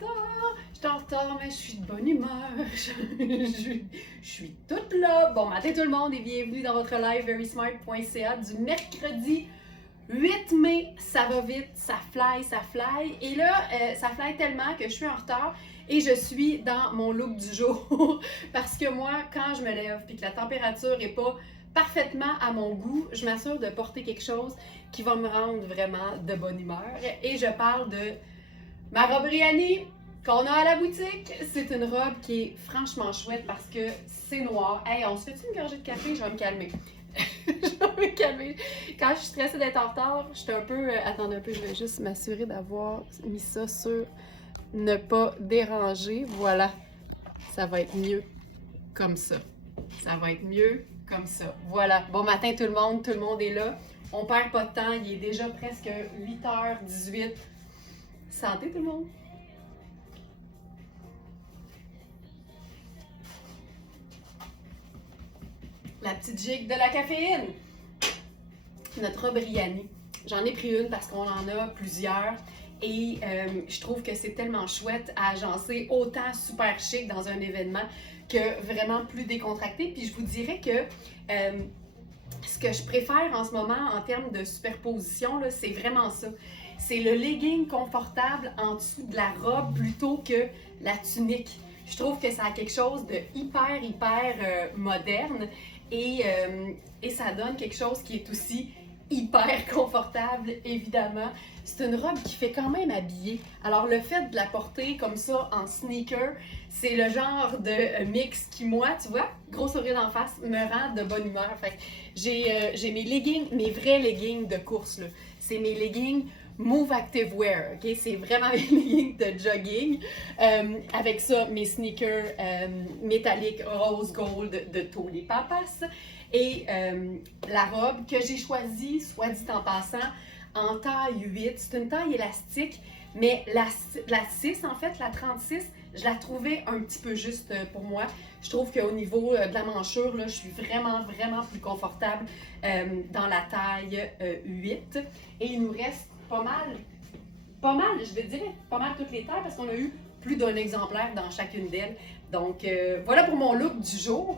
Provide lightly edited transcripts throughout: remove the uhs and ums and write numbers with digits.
retard. Je suis en retard, mais je suis de bonne humeur. Je suis toute là. Bon matin tout le monde et bienvenue dans votre live verysmart.ca du mercredi 8 mai. Ça va vite, ça fly, ça fly. Et là, ça fly tellement que je suis en retard et je suis dans mon look du jour. Parce que moi, quand je me lève et que la température n'est pas parfaitement à mon goût, je m'assure de porter quelque chose qui va me rendre vraiment de bonne humeur. Et je parle de ma robe Rihanna qu'on a à la boutique. C'est une robe qui est franchement chouette parce que c'est noir. Hey, on se fait-tu une gorgée de café? Je vais me calmer. Je vais me calmer. Quand je suis stressée d'être en retard, je suis un peu... attendez un peu, je vais juste m'assurer d'avoir mis ça sur ne pas déranger. Voilà. Ça va être mieux comme ça. Ça va être mieux comme ça. Voilà. Bon matin tout le monde est là. On perd pas de temps, il est déjà presque 8h18. Santé tout le monde! La petite gigue de la caféine! Notre robe Rihanna. J'en ai pris une parce qu'on en a plusieurs. Et je trouve que c'est tellement chouette à agencer, autant super chic dans un événement que vraiment plus décontracté. Puis je vous dirais que ce que je préfère en ce moment en termes de superposition, là, c'est vraiment ça. C'est le legging confortable en dessous de la robe plutôt que la tunique. Je trouve que ça a quelque chose de hyper moderne et ça donne quelque chose qui est aussi hyper confortable, évidemment. C'est une robe qui fait quand même habiller. Alors, le fait de la porter comme ça en sneaker, c'est le genre de mix qui, moi, tu vois, gros sourire d'en face, me rend de bonne humeur. Fait que j'ai mes leggings, mes vrais leggings de course, là. C'est mes leggings Move Active Wear, ok? C'est vraiment mes leggings de jogging. Avec ça, mes sneakers métalliques rose gold de Tony Papas. Et la robe que j'ai choisie, soit dit en passant, en taille 8. C'est une taille élastique, mais la 6, en fait, la 36, je la trouvais un petit peu juste pour moi. Je trouve qu'au niveau de la manchure, là, je suis vraiment plus confortable dans la taille 8. Et il nous reste pas mal, je vais dire, pas mal toutes les tailles parce qu'on a eu plus d'un exemplaire dans chacune d'elles. Donc, voilà pour mon look du jour.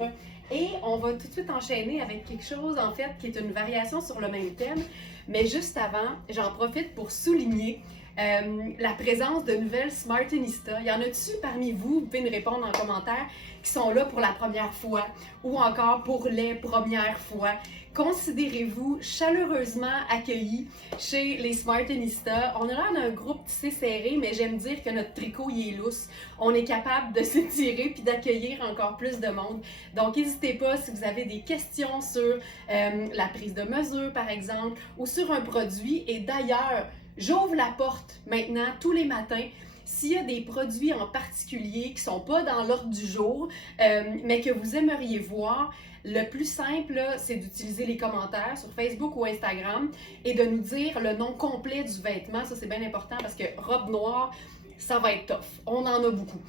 Et on va tout de suite enchaîner avec quelque chose, en fait, qui est une variation sur le même thème. Mais juste avant, j'en profite pour souligner la présence de nouvelles Smartinista. Il y en a-tu parmi vous, vous pouvez me répondre en commentaire, qui sont là pour la première fois ou encore pour les premières fois? Considérez-vous chaleureusement accueillis chez les Smartinista. On a l'air d'un groupe tissé serré, mais j'aime dire que notre tricot il est lousse. On est capable de s'étirer puis d'accueillir encore plus de monde. Donc, n'hésitez pas si vous avez des questions sur la prise de mesure, par exemple, ou sur un produit. Et d'ailleurs, j'ouvre la porte maintenant tous les matins. S'il y a des produits en particulier qui ne sont pas dans l'ordre du jour, mais que vous aimeriez voir, le plus simple, c'est d'utiliser les commentaires sur Facebook ou Instagram et de nous dire le nom complet du vêtement. Ça, c'est bien important parce que robe noire, ça va être tough. On en a beaucoup.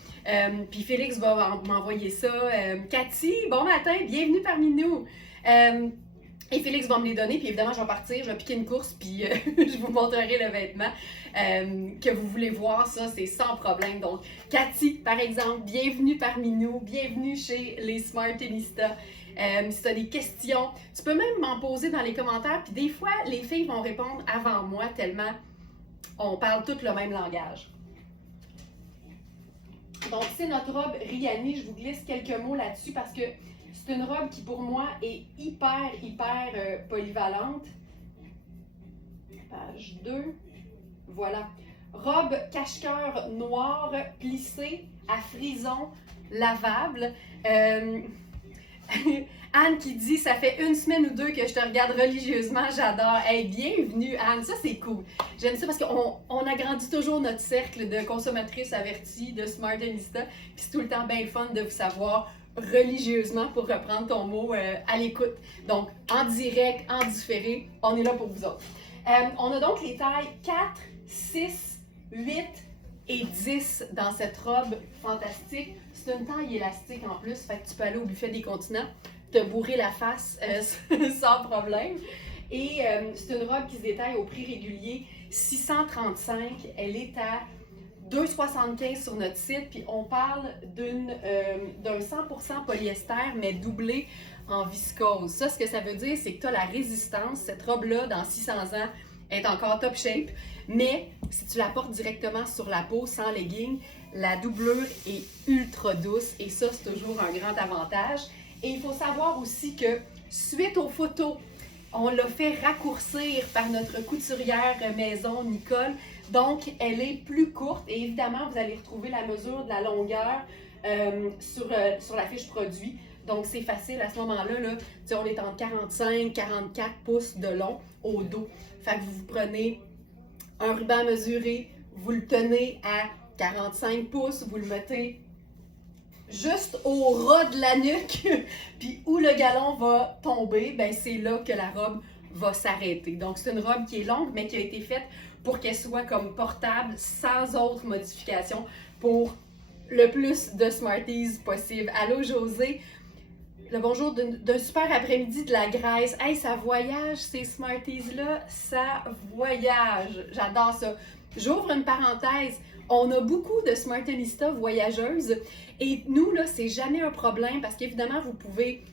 Puis Félix va m'envoyer ça. Cathy, bon matin, bienvenue parmi nous. Et Félix va me les donner, puis évidemment, je vais partir, je vais piquer une course, puis je vous montrerai le vêtement que vous voulez voir. Ça, c'est sans problème. Donc, Cathy, par exemple, bienvenue parmi nous, bienvenue chez les Smartinista. Si tu as des questions, tu peux même m'en poser dans les commentaires, puis des fois, les filles vont répondre avant moi, tellement on parle tout le même langage. Donc, c'est notre robe Rihanna. Je vous glisse quelques mots là-dessus parce que c'est une robe qui, pour moi, est hyper polyvalente. Page 2. Voilà. Robe cache-cœur noire, plissée, à frison, lavable. Anne qui dit « Ça fait une semaine ou deux que je te regarde religieusement, j'adore. » Hey, bienvenue Anne, ça c'est cool. J'aime ça parce qu'on agrandit toujours notre cercle de consommatrices averties, de Smartinista. Puis c'est tout le temps bien le fun de vous savoir religieusement, pour reprendre ton mot, à l'écoute. Donc, en direct, en différé, on est là pour vous autres. On a donc les tailles 4, 6, 8 et 10 dans cette robe fantastique. C'est une taille élastique en plus, fait que tu peux aller au buffet des continents, te bourrer la face sans problème. Et c'est une robe qui se détaille au prix régulier 635. Elle est à 2,75 sur notre site, puis on parle d'un 100% polyester, mais doublé en viscose. Ça, ce que ça veut dire, c'est que tu as la résistance. Cette robe-là, dans 600 ans, est encore top shape, mais si tu la portes directement sur la peau, sans legging, la doublure est ultra douce, et ça, c'est toujours un grand avantage. Et il faut savoir aussi que, suite aux photos, on l'a fait raccourcir par notre couturière maison, Nicole. Donc, elle est plus courte et évidemment, vous allez retrouver la mesure de la longueur sur la fiche produit. Donc, c'est facile à ce moment-là. Là, on est entre 45 44 pouces de long au dos. Fait que vous prenez un ruban mesuré, vous le tenez à 45 pouces, vous le mettez juste au ras de la nuque, puis où le galon va tomber, ben c'est là que la robe va s'arrêter. Donc, c'est une robe qui est longue, mais qui a été faite pour qu'elle soit comme portable, sans autre modification, pour le plus de Smarties possible. Allô, José? Le bonjour d'un super après-midi de la Grèce. Hey, ça voyage, ces Smarties-là, ça voyage. J'adore ça. J'ouvre une parenthèse. On a beaucoup de Smartinistas voyageuses et nous, là, c'est jamais un problème parce qu'évidemment, vous pouvez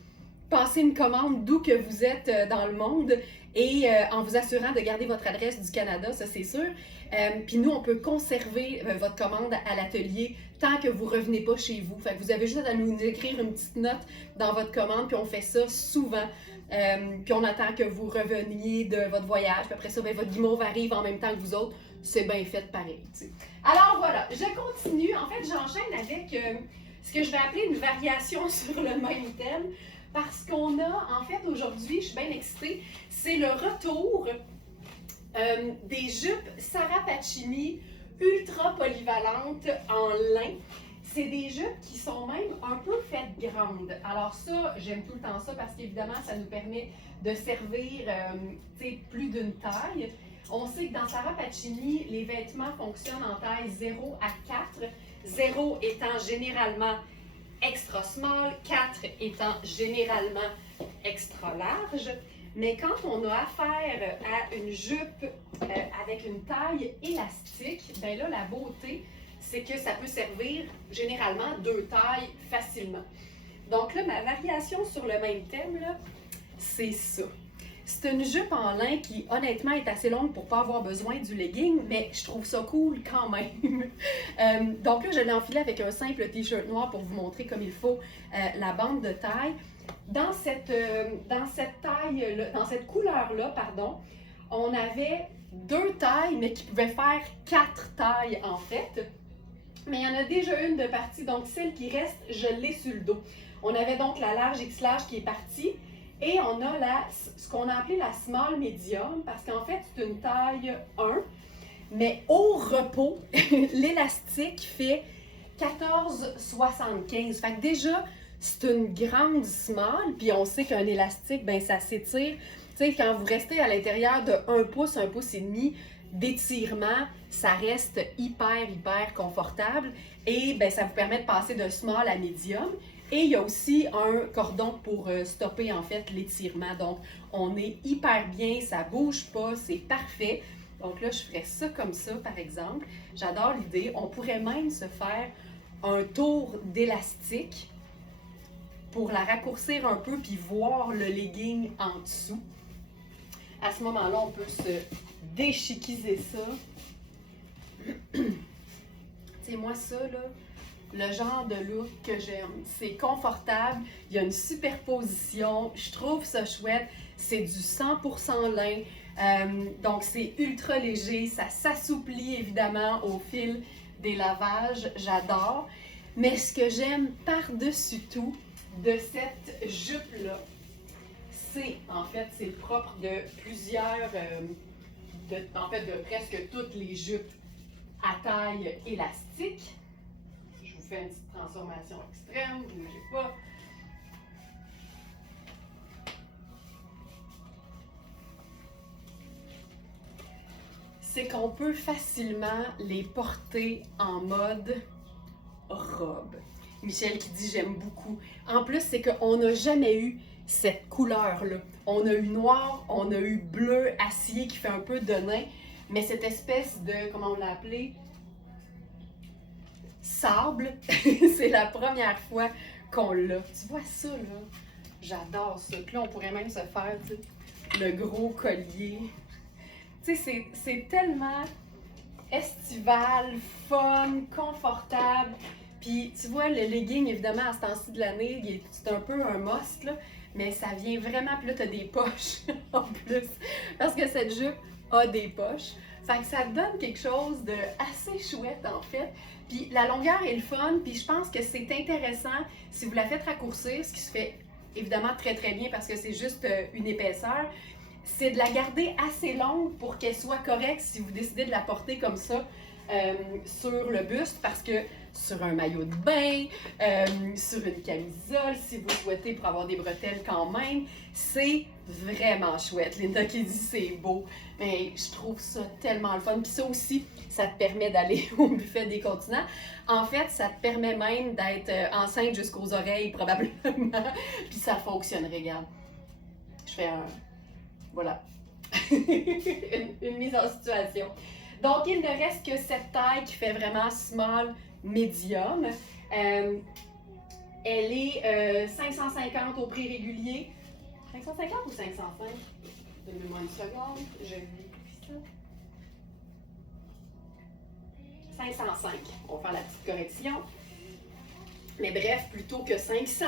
passer une commande d'où que vous êtes dans le monde et en vous assurant de garder votre adresse du Canada, ça c'est sûr. Puis nous, on peut conserver votre commande à l'atelier tant que vous ne revenez pas chez vous. Fait que vous avez juste à nous écrire une petite note dans votre commande, puis on fait ça souvent. Puis on attend que vous reveniez de votre voyage. Puis après ça, ben, votre guimauve arrive en même temps que vous autres. C'est bien fait pareil. T'sais. Alors voilà, je continue. En fait, j'enchaîne avec ce que je vais appeler une variation sur le même thème. Parce qu'on a, en fait, aujourd'hui, je suis bien excitée, c'est le retour des jupes Sarah Pacini ultra polyvalentes en lin. C'est des jupes qui sont même un peu faites grandes. Alors ça, j'aime tout le temps ça parce qu'évidemment, ça nous permet de servir plus d'une taille. On sait que dans Sarah Pacini, les vêtements fonctionnent en taille 0 à 4. 0 étant généralement extra small, 4 étant généralement extra large. Mais quand on a affaire à une jupe avec une taille élastique, ben là, la beauté, c'est que ça peut servir généralement 2 tailles facilement. Donc là, ma variation sur le même thème, là, c'est ça. C'est une jupe en lin qui, honnêtement, est assez longue pour ne pas avoir besoin du legging, mais je trouve ça cool quand même. Donc là, je l'ai enfilé avec un simple t-shirt noir pour vous montrer comme il faut la bande de taille. Dans cette taille, dans cette couleur-là, pardon, on avait 2 tailles, mais qui pouvaient faire 4 tailles en fait. Mais il y en a déjà une de partie, donc celle qui reste, je l'ai sur le dos. On avait donc la large X large qui est partie. Et on a ce qu'on a appelé la small medium, parce qu'en fait, c'est une taille 1, mais au repos, l'élastique fait 14,75. Fait que déjà, c'est une grande small, puis on sait qu'un élastique, ben ça s'étire. Tu sais, quand vous restez à l'intérieur de 1 pouce et demi d'étirement, ça reste hyper confortable. Et ben ça vous permet de passer de small à medium. Et il y a aussi un cordon pour stopper en fait l'étirement. Donc, on est hyper bien, ça bouge pas, c'est parfait. Donc là, je ferais ça comme ça, par exemple. J'adore l'idée. On pourrait même se faire un tour d'élastique pour la raccourcir un peu puis voir le legging en dessous. À ce moment-là, on peut se déchiquiser ça. Tu sais, moi, ça, là, le genre de look que j'aime. C'est confortable, il y a une superposition, je trouve ça chouette, c'est du 100% lin, donc c'est ultra léger, ça s'assouplit évidemment au fil des lavages, j'adore. Mais ce que j'aime par-dessus tout de cette jupe-là, c'est le propre de plusieurs, de presque toutes les jupes à taille élastique. Je fais une petite transformation extrême, bougez pas. C'est qu'on peut facilement les porter en mode robe. Michel qui dit j'aime beaucoup. En plus, c'est qu'on n'a jamais eu cette couleur-là. On a eu noir, on a eu bleu acier qui fait un peu de nain, mais cette espèce de, comment on l'a appelé? sable. C'est la première fois qu'on l'a. Tu vois ça, là? J'adore ça. Puis là, on pourrait même se faire, tu sais, le gros collier. Tu sais, c'est tellement estival, fun, confortable. Puis, tu vois, le legging, évidemment, à ce temps-ci de l'année, c'est un peu un must, là. Mais ça vient vraiment, puis là, t'as des poches en plus. Parce que cette jupe a des poches. Fait que ça donne quelque chose de assez chouette, en fait. Puis la longueur est le fun, puis je pense que c'est intéressant si vous la faites raccourcir, ce qui se fait évidemment très très bien parce que c'est juste une épaisseur, c'est de la garder assez longue pour qu'elle soit correcte si vous décidez de la porter comme ça sur le buste, parce que sur un maillot de bain, sur une camisole, si vous souhaitez pour avoir des bretelles quand même, c'est vraiment chouette. Linda qui dit c'est beau, mais je trouve ça tellement le fun. Puis ça aussi, ça te permet d'aller au buffet des continents. En fait, ça te permet même d'être enceinte jusqu'aux oreilles probablement. Puis ça fonctionnerait, regarde. Je fais un... Voilà. une mise en situation. Donc, il ne reste que cette taille qui fait vraiment small, medium. Elle est 550 au prix régulier. 550 ou 505? Donnez-moi une seconde, je vérifie ça. 505, on va faire la petite correction. Mais bref, plutôt que 500,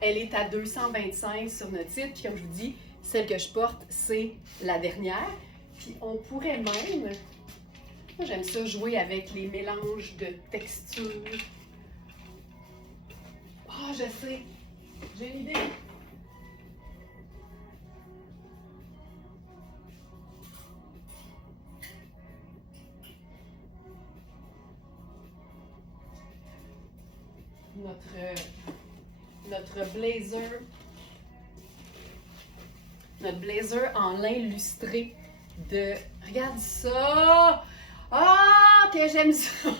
elle est à 225 sur notre site. Puis comme je vous dis, celle que je porte, c'est la dernière. Puis on pourrait même... Moi, j'aime ça jouer avec les mélanges de textures. Ah, je sais! J'ai une idée! Notre blazer en lin lustré de... Regarde ça! Ah, que j'aime ça!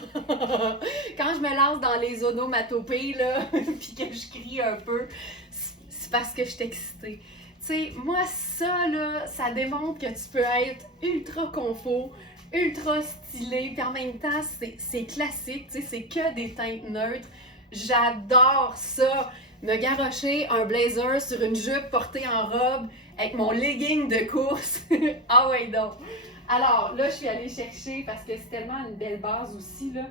Quand je me lance dans les onomatopées, là, puis que je crie un peu, c'est parce que je suis excitée. Tu sais, moi, ça, là, ça démontre que tu peux être ultra confort, ultra stylé, puis en même temps, c'est classique, tu sais, c'est que des teintes neutres. J'adore ça! Me garrocher un blazer sur une jupe portée en robe avec mon legging de course. Ah ouais donc! Alors là, je suis allée chercher, parce que c'est tellement une belle base aussi, là,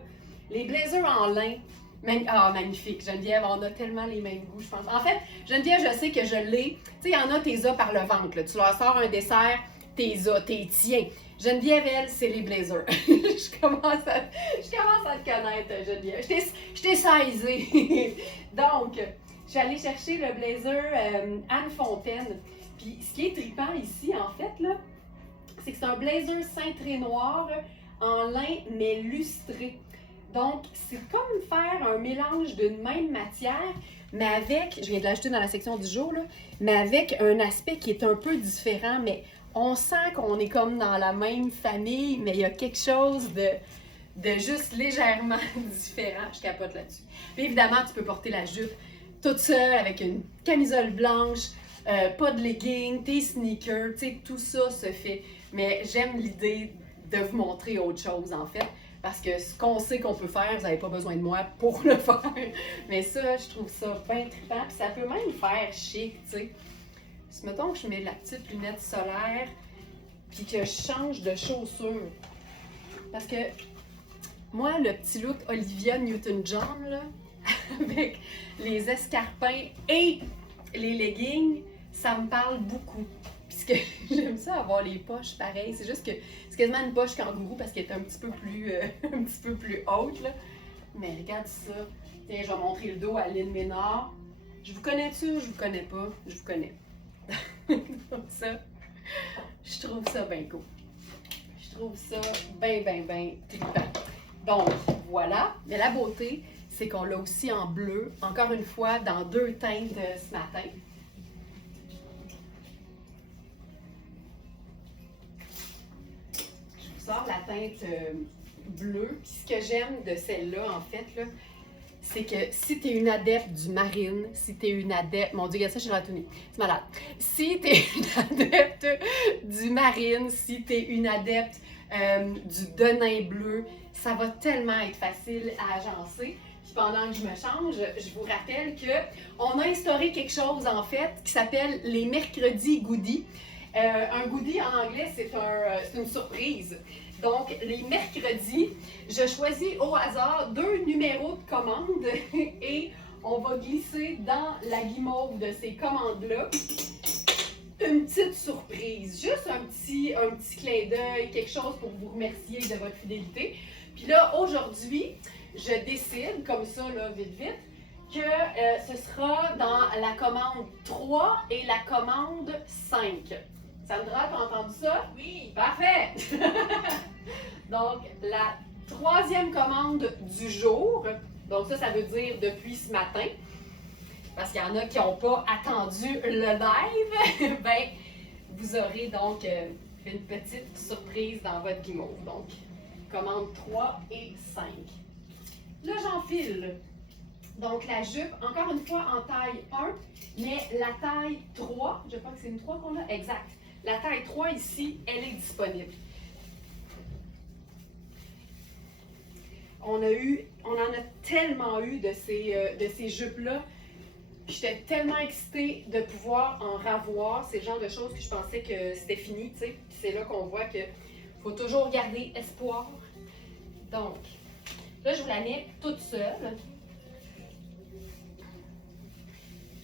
les blazers en lin. Magnifique! Geneviève, on a tellement les mêmes goûts, je pense. En fait, Geneviève, je sais que je l'ai. Tu sais, il y en a, t'es as par le ventre, là. Tu leur sors un dessert, t'es tiens. Geneviève, elle, c'est les blazers. je commence à te connaître, Geneviève. Je t'ai saisé. Donc, je suis allée chercher le blazer Anne Fontaine. Puis, ce qui est trippant ici, en fait, là, c'est que c'est un blazer cintré noir en lin, mais lustré. Donc, c'est comme faire un mélange d'une même matière, mais avec, je viens de l'ajouter dans la section du jour, là, mais avec un aspect qui est un peu différent, mais on sent qu'on est comme dans la même famille, mais il y a quelque chose de juste légèrement différent. Je capote là-dessus. Puis évidemment, tu peux porter la jupe toute seule avec une camisole blanche, pas de legging, tes sneakers, tu sais, tout ça se fait. Mais j'aime l'idée de vous montrer autre chose, en fait, parce que ce qu'on sait qu'on peut faire, vous n'avez pas besoin de moi pour le faire. Mais ça, je trouve ça bien trippant, puis ça peut même faire chic, tu sais. Si mettons que je mets la petite lunette solaire, puis que je change de chaussures, parce que moi, le petit look Olivia Newton-John, là, avec les escarpins et les leggings, ça me parle beaucoup. Puisque j'aime ça avoir les poches pareilles. C'est juste que c'est quasiment une poche kangourou parce qu'elle est un petit peu plus haute, là. Mais regarde ça. Tiens, je vais montrer le dos à Lynn Ménard. Je vous connais-tu ou je vous connais pas? Je vous connais. Donc ça, je trouve ça bien cool. Je trouve ça bien trippant. Donc, voilà. Mais la beauté, c'est qu'on l'a aussi en bleu. Encore une fois, dans 2 teintes ce matin. Je vous sors la teinte bleue. Puis ce que j'aime de celle-là, en fait, là, c'est que si tu es une adepte du marine, si tu es une adepte... Mon Dieu, regarde ça, je suis ratournée. C'est malade. Si tu es une adepte du marine, si tu es une adepte du denim bleu. Ça va tellement être facile à agencer. Puis pendant que je me change, je vous rappelle qu'on a instauré quelque chose en fait qui s'appelle les mercredis goodies. Un goodie en anglais, c'est une surprise. Donc, les mercredis, je choisis au hasard 2 numéros de commande et on va glisser dans la guimauve de ces commandes-là une petite surprise, juste un petit clin d'œil, quelque chose pour vous remercier de votre fidélité. Puis là, aujourd'hui, je décide, comme ça, là, vite, que ce sera dans la commande 3 et la commande 5. Sandra, tu as entendu ça? Oui. Parfait! Donc, la 3e commande du jour, donc ça veut dire depuis ce matin, parce qu'il y en a qui n'ont pas attendu le live, ben, vous aurez donc une petite surprise dans votre guimauve. Donc, commande 3 et 5. Là, j'enfile. Donc, la jupe, encore une fois, en taille 1, mais la taille 3, je crois que c'est une 3 qu'on a, exact. La taille 3 ici, elle est disponible. On en a tellement eu de ces jupes-là. J'étais tellement excitée de pouvoir en ravoir. C'est le genre de choses que je pensais que c'était fini, tu sais. C'est là qu'on voit qu'il faut toujours garder espoir. Donc, là, je vous la mets toute seule.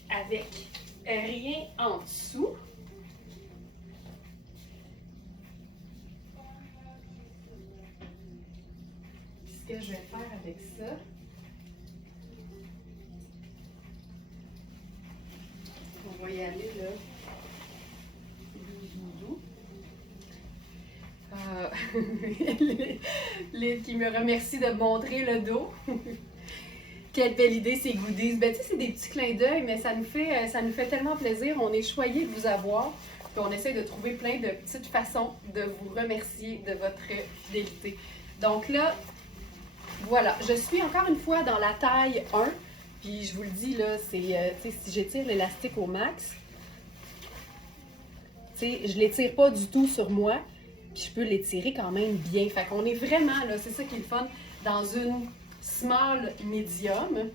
Avec rien en dessous. Ce que je vais faire avec ça, on va y aller là. Lynn qui me remercie de montrer le dos. Quelle belle idée ces goodies. Ben, tu sais, c'est des petits clins d'œil, mais ça nous fait tellement plaisir. On est choyés de vous avoir. Puis on essaie de trouver plein de petites façons de vous remercier de votre fidélité. Donc là, voilà, je suis encore une fois dans la taille 1, puis je vous le dis, là, c'est, si j'étire l'élastique au max, je ne l'étire pas du tout sur moi, puis je peux l'étirer quand même bien. Fait qu'on est vraiment, là, c'est ça qui est le fun, dans une small medium,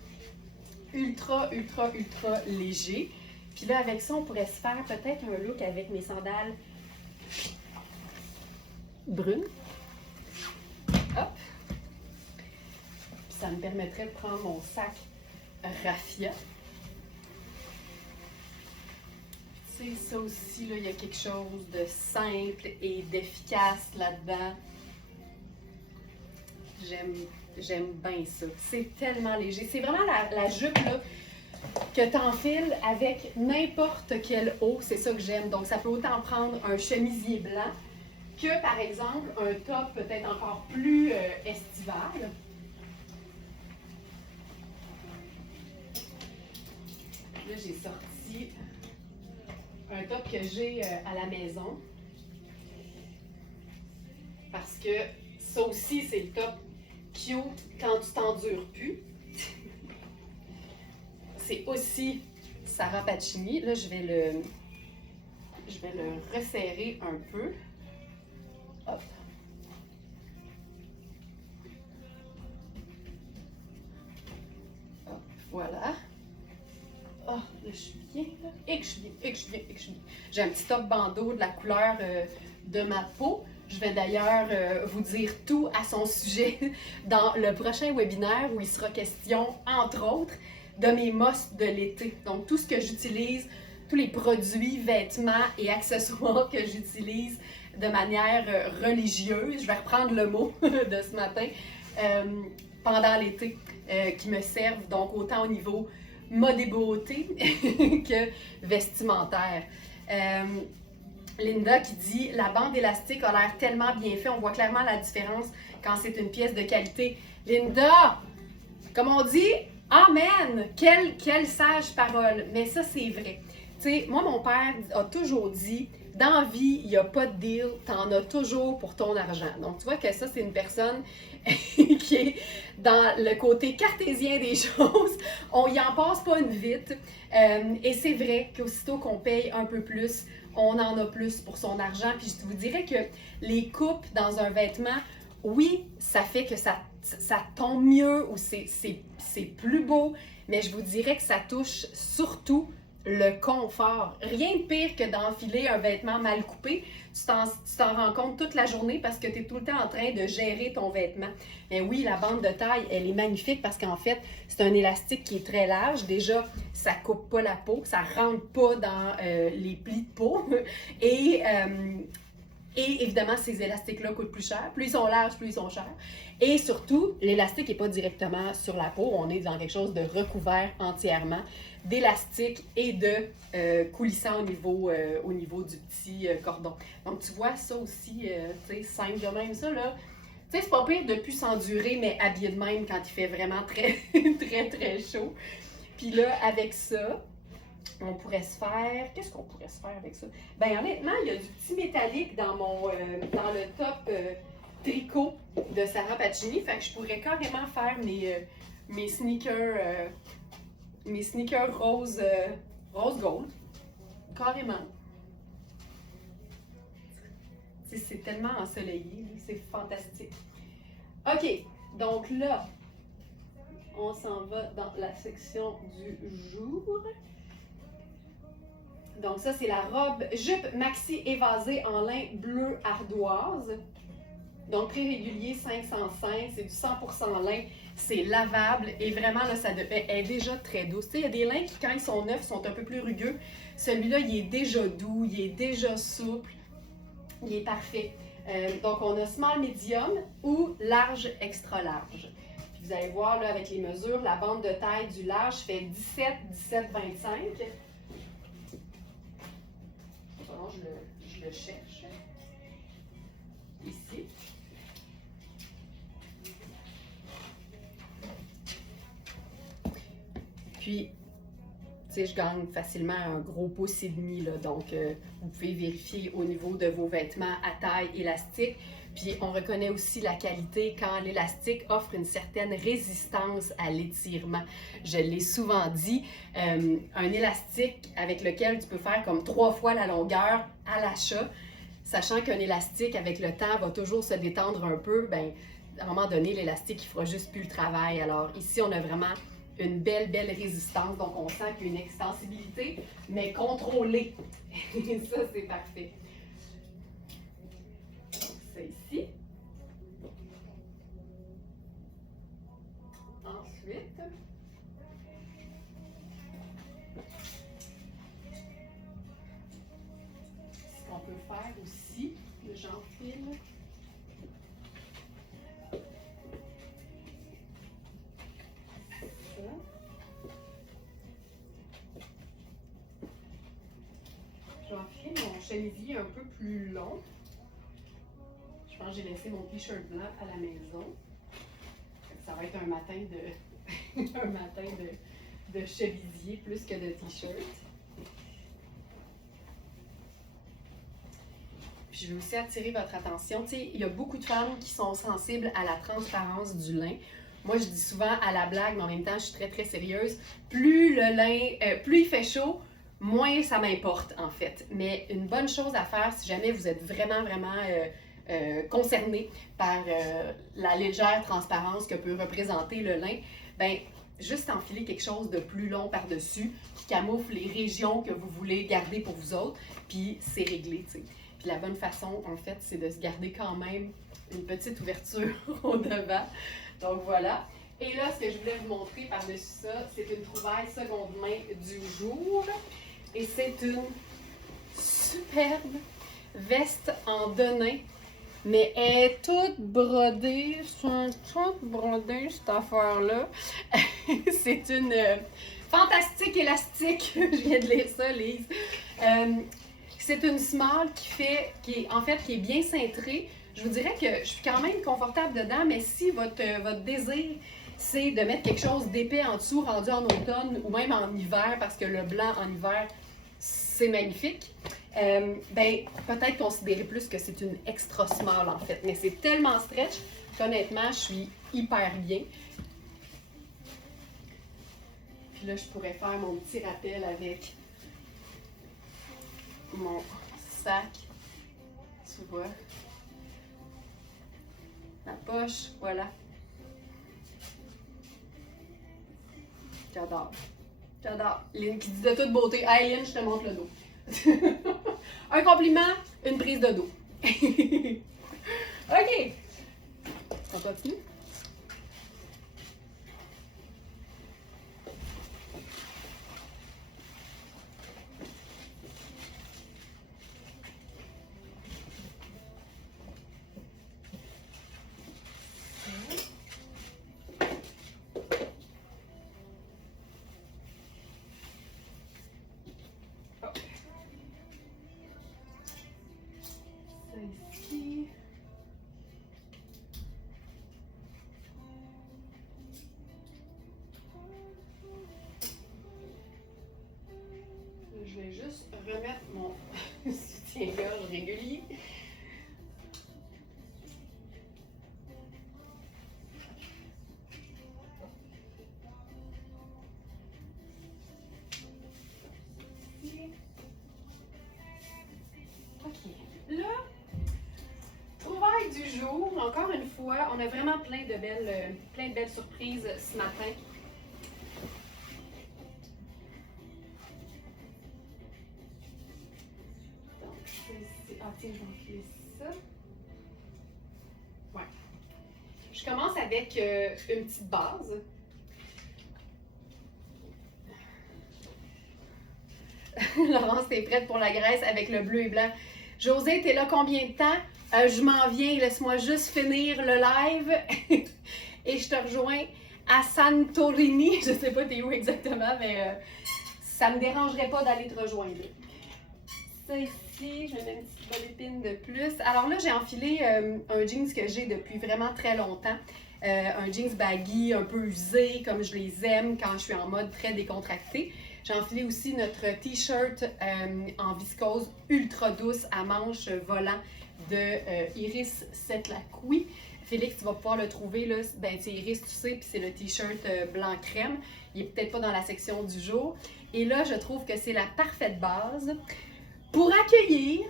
ultra, ultra, ultra léger. Puis là, avec ça, on pourrait se faire peut-être un look avec mes sandales brunes. Hop! Ça me permettrait de prendre mon sac raffia. Tu sais, ça aussi, là, il y a quelque chose de simple et d'efficace là-dedans. J'aime bien ça. C'est tellement léger. C'est vraiment la jupe là, que tu enfiles avec n'importe quel haut. C'est ça que j'aime. Donc, ça peut autant prendre un chemisier blanc que, par exemple, un top peut-être encore plus estival. Là, j'ai sorti un top que j'ai à la maison. Parce que ça aussi, c'est le top cute quand tu t'endures plus. C'est aussi Sarah Pacini. Là, je vais le resserrer un peu. Hop. Hop, voilà. Oh, là, je suis bien, là. Et que je suis bien, et que je suis bien, et que je suis bien. J'ai un petit top bandeau de la couleur de ma peau. Je vais d'ailleurs vous dire tout à son sujet dans le prochain webinaire où il sera question, entre autres, de mes must de l'été. Donc, tout ce que j'utilise, tous les produits, vêtements et accessoires que j'utilise de manière religieuse, je vais reprendre le mot de ce matin, pendant l'été, qui me servent donc autant au niveau mode et beauté que vestimentaire. Linda qui dit « La bande élastique a l'air tellement bien faite, on voit clairement la différence quand c'est une pièce de qualité. » Linda, comme on dit, amen! Quelle sage parole! Mais ça, c'est vrai. Tu sais, moi, mon père a toujours dit « Dans la vie, il n'y a pas de deal, t'en as toujours pour ton argent. » Donc, tu vois que ça, c'est une personne qui est dans le côté cartésien des choses. On y en passe pas une vite. Et c'est vrai qu'aussitôt qu'on paye un peu plus, on en a plus pour son argent. Puis je vous dirais que les coupes dans un vêtement, oui, ça fait que ça tombe mieux ou c'est plus beau, mais je vous dirais que ça touche surtout le confort. Rien de pire que d'enfiler un vêtement mal coupé. Tu t'en rends compte toute la journée parce que tu es tout le temps en train de gérer ton vêtement. Mais oui, la bande de taille, elle est magnifique parce qu'en fait, c'est un élastique qui est très large. Déjà, ça coupe pas la peau, ça rentre pas dans les plis de peau. Et évidemment, ces élastiques-là coûtent plus cher. Plus ils sont larges, plus ils sont chers. Et surtout, l'élastique n'est pas directement sur la peau. On est dans quelque chose de recouvert entièrement d'élastique et de coulissant au niveau du petit cordon. Donc, tu vois ça aussi, tu sais, simple de même ça, là. Tu sais, c'est pas pire de plus s'endurer, mais habillé de même quand il fait vraiment très, très, très chaud. Puis là, avec ça, on pourrait se faire... Qu'est-ce qu'on pourrait se faire avec ça? Ben honnêtement, il y a du petit métallique dans dans le top tricot de Sarah Pacini. Fait que je pourrais carrément faire mes sneakers rose gold. Carrément. C'est tellement ensoleillé, c'est fantastique. OK, donc là, on s'en va dans la section du jour. Donc ça, c'est la robe jupe maxi évasée en lin bleu ardoise. Donc prix régulier 505, c'est du 100% lin, c'est lavable et vraiment là, elle est déjà très douce. Tu sais, il y a des lins qui, quand ils sont neufs, sont un peu plus rugueux. Celui-là, il est déjà doux, il est déjà souple, il est parfait. Donc on a small medium ou large extra large. Puis vous allez voir là avec les mesures, la bande de taille du large fait 17, 25. Bon, je le cherche. Ici. Puis, tu sais, je gagne facilement un gros pouce et demi, là, donc vous pouvez vérifier au niveau de vos vêtements à taille élastique. Puis, on reconnaît aussi la qualité quand l'élastique offre une certaine résistance à l'étirement. Je l'ai souvent dit, un élastique avec lequel tu peux faire comme 3 fois la longueur à l'achat, sachant qu'un élastique avec le temps va toujours se détendre un peu, ben à un moment donné, l'élastique, il fera juste plus le travail. Alors ici, on a vraiment une belle résistance. Donc, on sent qu'il y a une extensibilité, mais contrôlée. Ça, c'est parfait. Ça ici. Ensuite, ce qu'on peut faire aussi, j'enfile. J'enfile mon chemisier un peu plus long. Je pense que j'ai laissé mon t-shirt blanc à la maison. Ça va être un matin de chemisier plus que de t-shirt. Puis je vais aussi attirer votre attention. Tu sais, il y a beaucoup de femmes qui sont sensibles à la transparence du lin. Moi, je dis souvent à la blague, mais en même temps, je suis très, très sérieuse. Plus le lin, plus il fait chaud, moins ça m'importe, en fait. Mais une bonne chose à faire, si jamais vous êtes vraiment concerné par la légère transparence que peut représenter le lin, ben juste enfiler quelque chose de plus long par-dessus qui camoufle les régions que vous voulez garder pour vous autres, puis c'est réglé, tu sais. Puis la bonne façon, en fait, c'est de se garder quand même une petite ouverture au devant. Donc voilà. Et là, ce que je voulais vous montrer par-dessus ça, c'est une trouvaille seconde main du jour. Et c'est une superbe veste en denim. Mais elle est toute brodée, cette affaire-là. C'est une fantastique élastique. Je viens de lire ça, Lise. C'est une small qui est bien cintrée. Je vous dirais que je suis quand même confortable dedans, mais si votre désir, c'est de mettre quelque chose d'épais en dessous, rendu en automne ou même en hiver, parce que le blanc en hiver, c'est magnifique, ben peut-être considérer plus que c'est une extra small en fait. Mais c'est tellement stretch qu'honnêtement, je suis hyper bien. Puis là, je pourrais faire mon petit rappel avec mon sac. Tu vois. La poche, voilà. J'adore. J'adore. Lynn qui dit de toute beauté. Hey Lynn, je te montre le dos. Un compliment, une prise de dos. OK. On continue. Ici. Je vais juste remettre mon soutien-gorge régulier. OK. Là, trouvaille du jour, encore une fois, on a vraiment plein de belles surprises ce matin. Donc, ah tiens, je vais enfiler ça. Ouais. Je commence avec une petite base. Laurence, t'es prête pour la graisse avec le bleu et blanc. José, t'es là combien de temps? Je m'en viens, laisse-moi juste finir le live et je te rejoins à Santorini. Je sais pas t'es où exactement, mais ça me dérangerait pas d'aller te rejoindre. Ça ici, je mets une petite bonne épine de plus. Alors là, j'ai enfilé un jeans que j'ai depuis vraiment très longtemps. Un jeans baggy, un peu usé, comme je les aime quand je suis en mode très décontracté. J'ai enfilé aussi notre t-shirt en viscose ultra douce à manches volant de Iris Setlaqui. Félix, tu vas pouvoir le trouver, là. Ben, c'est Iris, tu sais, puis c'est le t-shirt blanc crème. Il est peut-être pas dans la section du jour. Et là, je trouve que c'est la parfaite base pour accueillir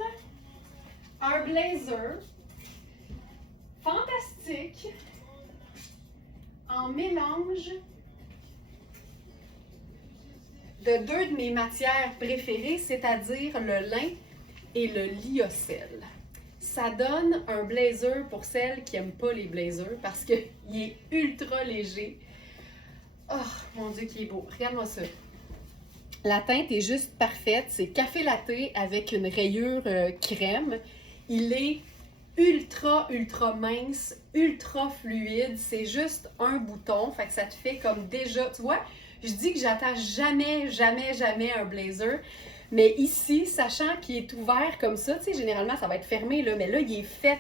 un blazer fantastique en mélange de deux de mes matières préférées, c'est-à-dire le lin et le lyocell. Ça donne un blazer pour celles qui n'aiment pas les blazers parce qu'il est ultra léger. Oh mon Dieu, qu'il est beau. Regarde-moi ça. La teinte est juste parfaite. C'est café latte avec une rayure crème. Il est ultra mince, ultra fluide. C'est juste un bouton. Fait que ça te fait comme déjà... Tu vois, je dis que j'attache jamais un blazer. Mais ici, sachant qu'il est ouvert comme ça, tu sais, généralement, ça va être fermé, là, mais là, il est fait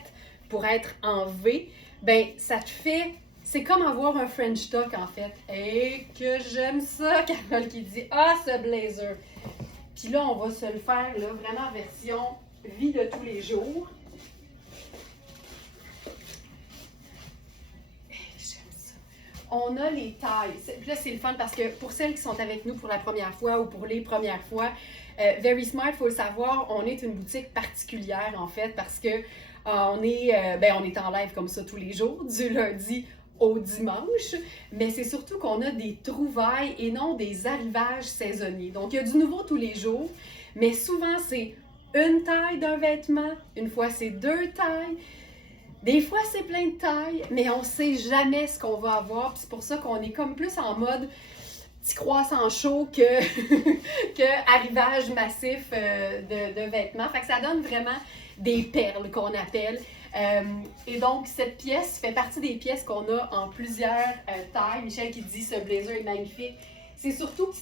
pour être en V. Ben, ça te fait... C'est comme avoir un French tuck, en fait. Et que j'aime ça, Carole qui dit « Ah, ce blazer! » Puis là, on va se le faire, là, vraiment version vie de tous les jours. On a les tailles. Puis là, c'est le fun parce que pour celles qui sont avec nous pour la première fois ou pour les premières fois, Very Smart, il faut le savoir, on est une boutique particulière en fait parce que on est en live comme ça tous les jours, du lundi au dimanche, mais c'est surtout qu'on a des trouvailles et non des arrivages saisonniers. Donc, il y a du nouveau tous les jours, mais souvent, c'est une taille d'un vêtement, une fois, c'est deux tailles. Des fois, c'est plein de tailles, mais on ne sait jamais ce qu'on va avoir. Puis c'est pour ça qu'on est comme plus en mode petit croissant chaud que arrivage massif de vêtements. Fait que ça donne vraiment des perles qu'on appelle. Et donc, cette pièce fait partie des pièces qu'on a en plusieurs tailles. Michel qui dit « ce blazer est magnifique ». C'est surtout que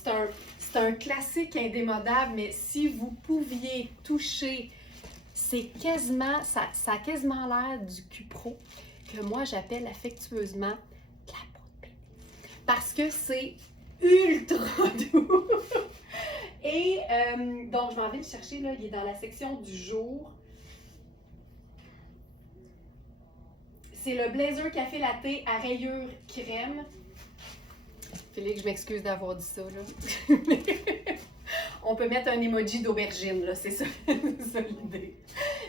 c'est un classique indémodable, mais si vous pouviez toucher... C'est quasiment, ça a quasiment l'air du Cupro, que moi j'appelle affectueusement la peau de pénis. Parce que c'est ultra doux. Et donc je m'en vais le chercher, là, il est dans la section du jour. C'est le blazer café latte à rayures crème. Félix, je m'excuse d'avoir dit ça, là. on peut mettre un emoji d'aubergine, là, c'est ça, c'est ça l'idée.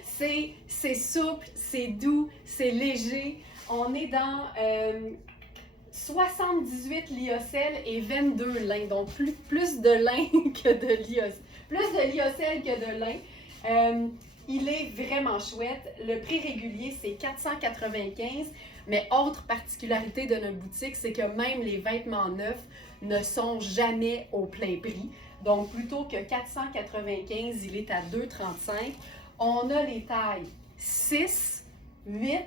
C'est souple, c'est doux, c'est léger. On est dans 78 lyocell et 22 lin, donc plus de lin que de lyocell. Plus de lyocell que de lin. Il est vraiment chouette. Le prix régulier, c'est 495. Mais autre particularité de notre boutique, c'est que même les vêtements neufs ne sont jamais au plein prix. Donc, plutôt que 495, il est à 235. On a les tailles 6, 8,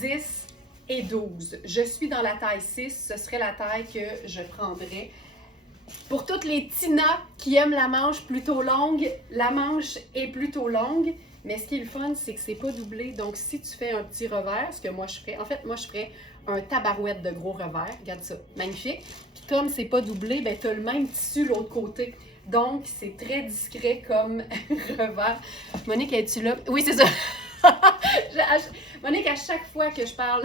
10 et 12. Je suis dans la taille 6. Ce serait la taille que je prendrais. Pour toutes les Tina qui aiment la manche plutôt longue, la manche est plutôt longue, mais ce qui est le fun, c'est que c'est pas doublé. Donc, si tu fais un petit revers, ce que moi je ferais, en fait, moi je ferais un tabarouette de gros revers. Regarde ça, magnifique. Puis comme c'est pas doublé, ben tu as le même tissu de l'autre côté. Donc, c'est très discret comme revers. Monique, es-tu là? Oui, c'est ça. Monique, à chaque fois que je parle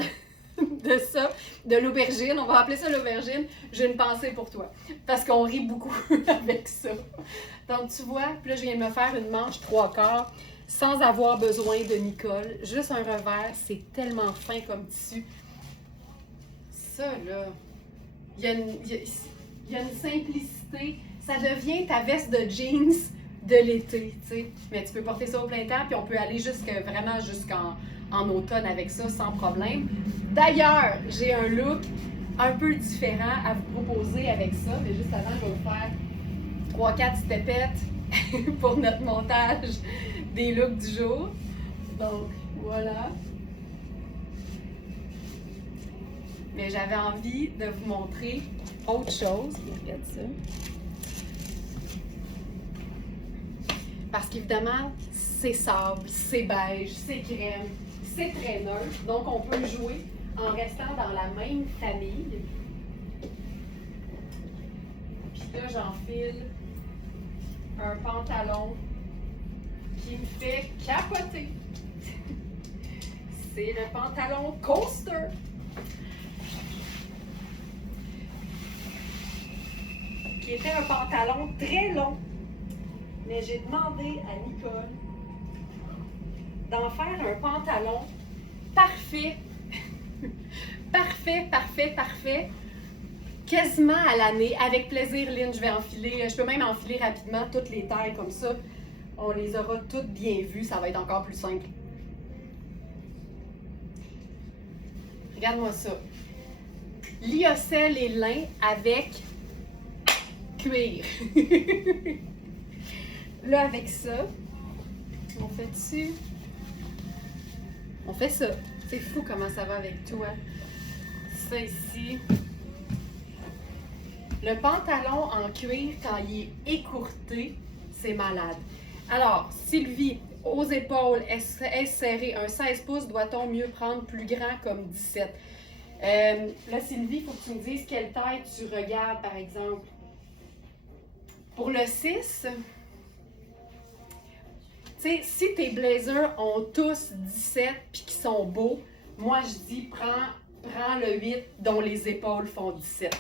de ça, de l'aubergine, on va appeler ça l'aubergine, j'ai une pensée pour toi. Parce qu'on rit beaucoup avec ça. Donc, tu vois, puis là, je viens de me faire une manche 3/4 sans avoir besoin de Nicole. Juste un revers, c'est tellement fin comme tissu. Ça, là, il y a une simplicité. Ça devient ta veste de jeans de l'été, tu sais. Mais tu peux porter ça au plein temps, puis on peut aller vraiment jusqu'en automne avec ça, sans problème. D'ailleurs, j'ai un look un peu différent à vous proposer avec ça, mais juste avant, je vais vous faire 3-4 stepettes pour notre montage des looks du jour. Donc, voilà. Mais j'avais envie de vous montrer autre chose. Regarde ça. Parce qu'évidemment, c'est sable, c'est beige, c'est crème, c'est très neutre. Donc, on peut jouer en restant dans la même famille. Puis là, j'enfile un pantalon qui me fait capoter. C'est le pantalon Coaster. Qui était un pantalon très long. Mais j'ai demandé à Nicole d'en faire un pantalon parfait. Parfait. Quasiment à l'année. Avec plaisir, Lynn, je peux même enfiler rapidement toutes les tailles comme ça. On les aura toutes bien vues. Ça va être encore plus simple. Regarde-moi ça. Lyocell et lin avec cuir. Là, avec ça, on fait dessus. On fait ça. C'est fou comment ça va avec toi. Ça ici. Le pantalon en cuir, quand il est écourté, c'est malade. Alors, Sylvie, aux épaules, est serré. Un 16 pouces, doit-on mieux prendre plus grand comme 17? Là, Sylvie, il faut que tu me dises quelle taille tu regardes, par exemple. Pour le 6... Tu sais, si tes blazers ont tous 17 puis qui sont beaux, moi je dis prends le 8 dont les épaules font 17.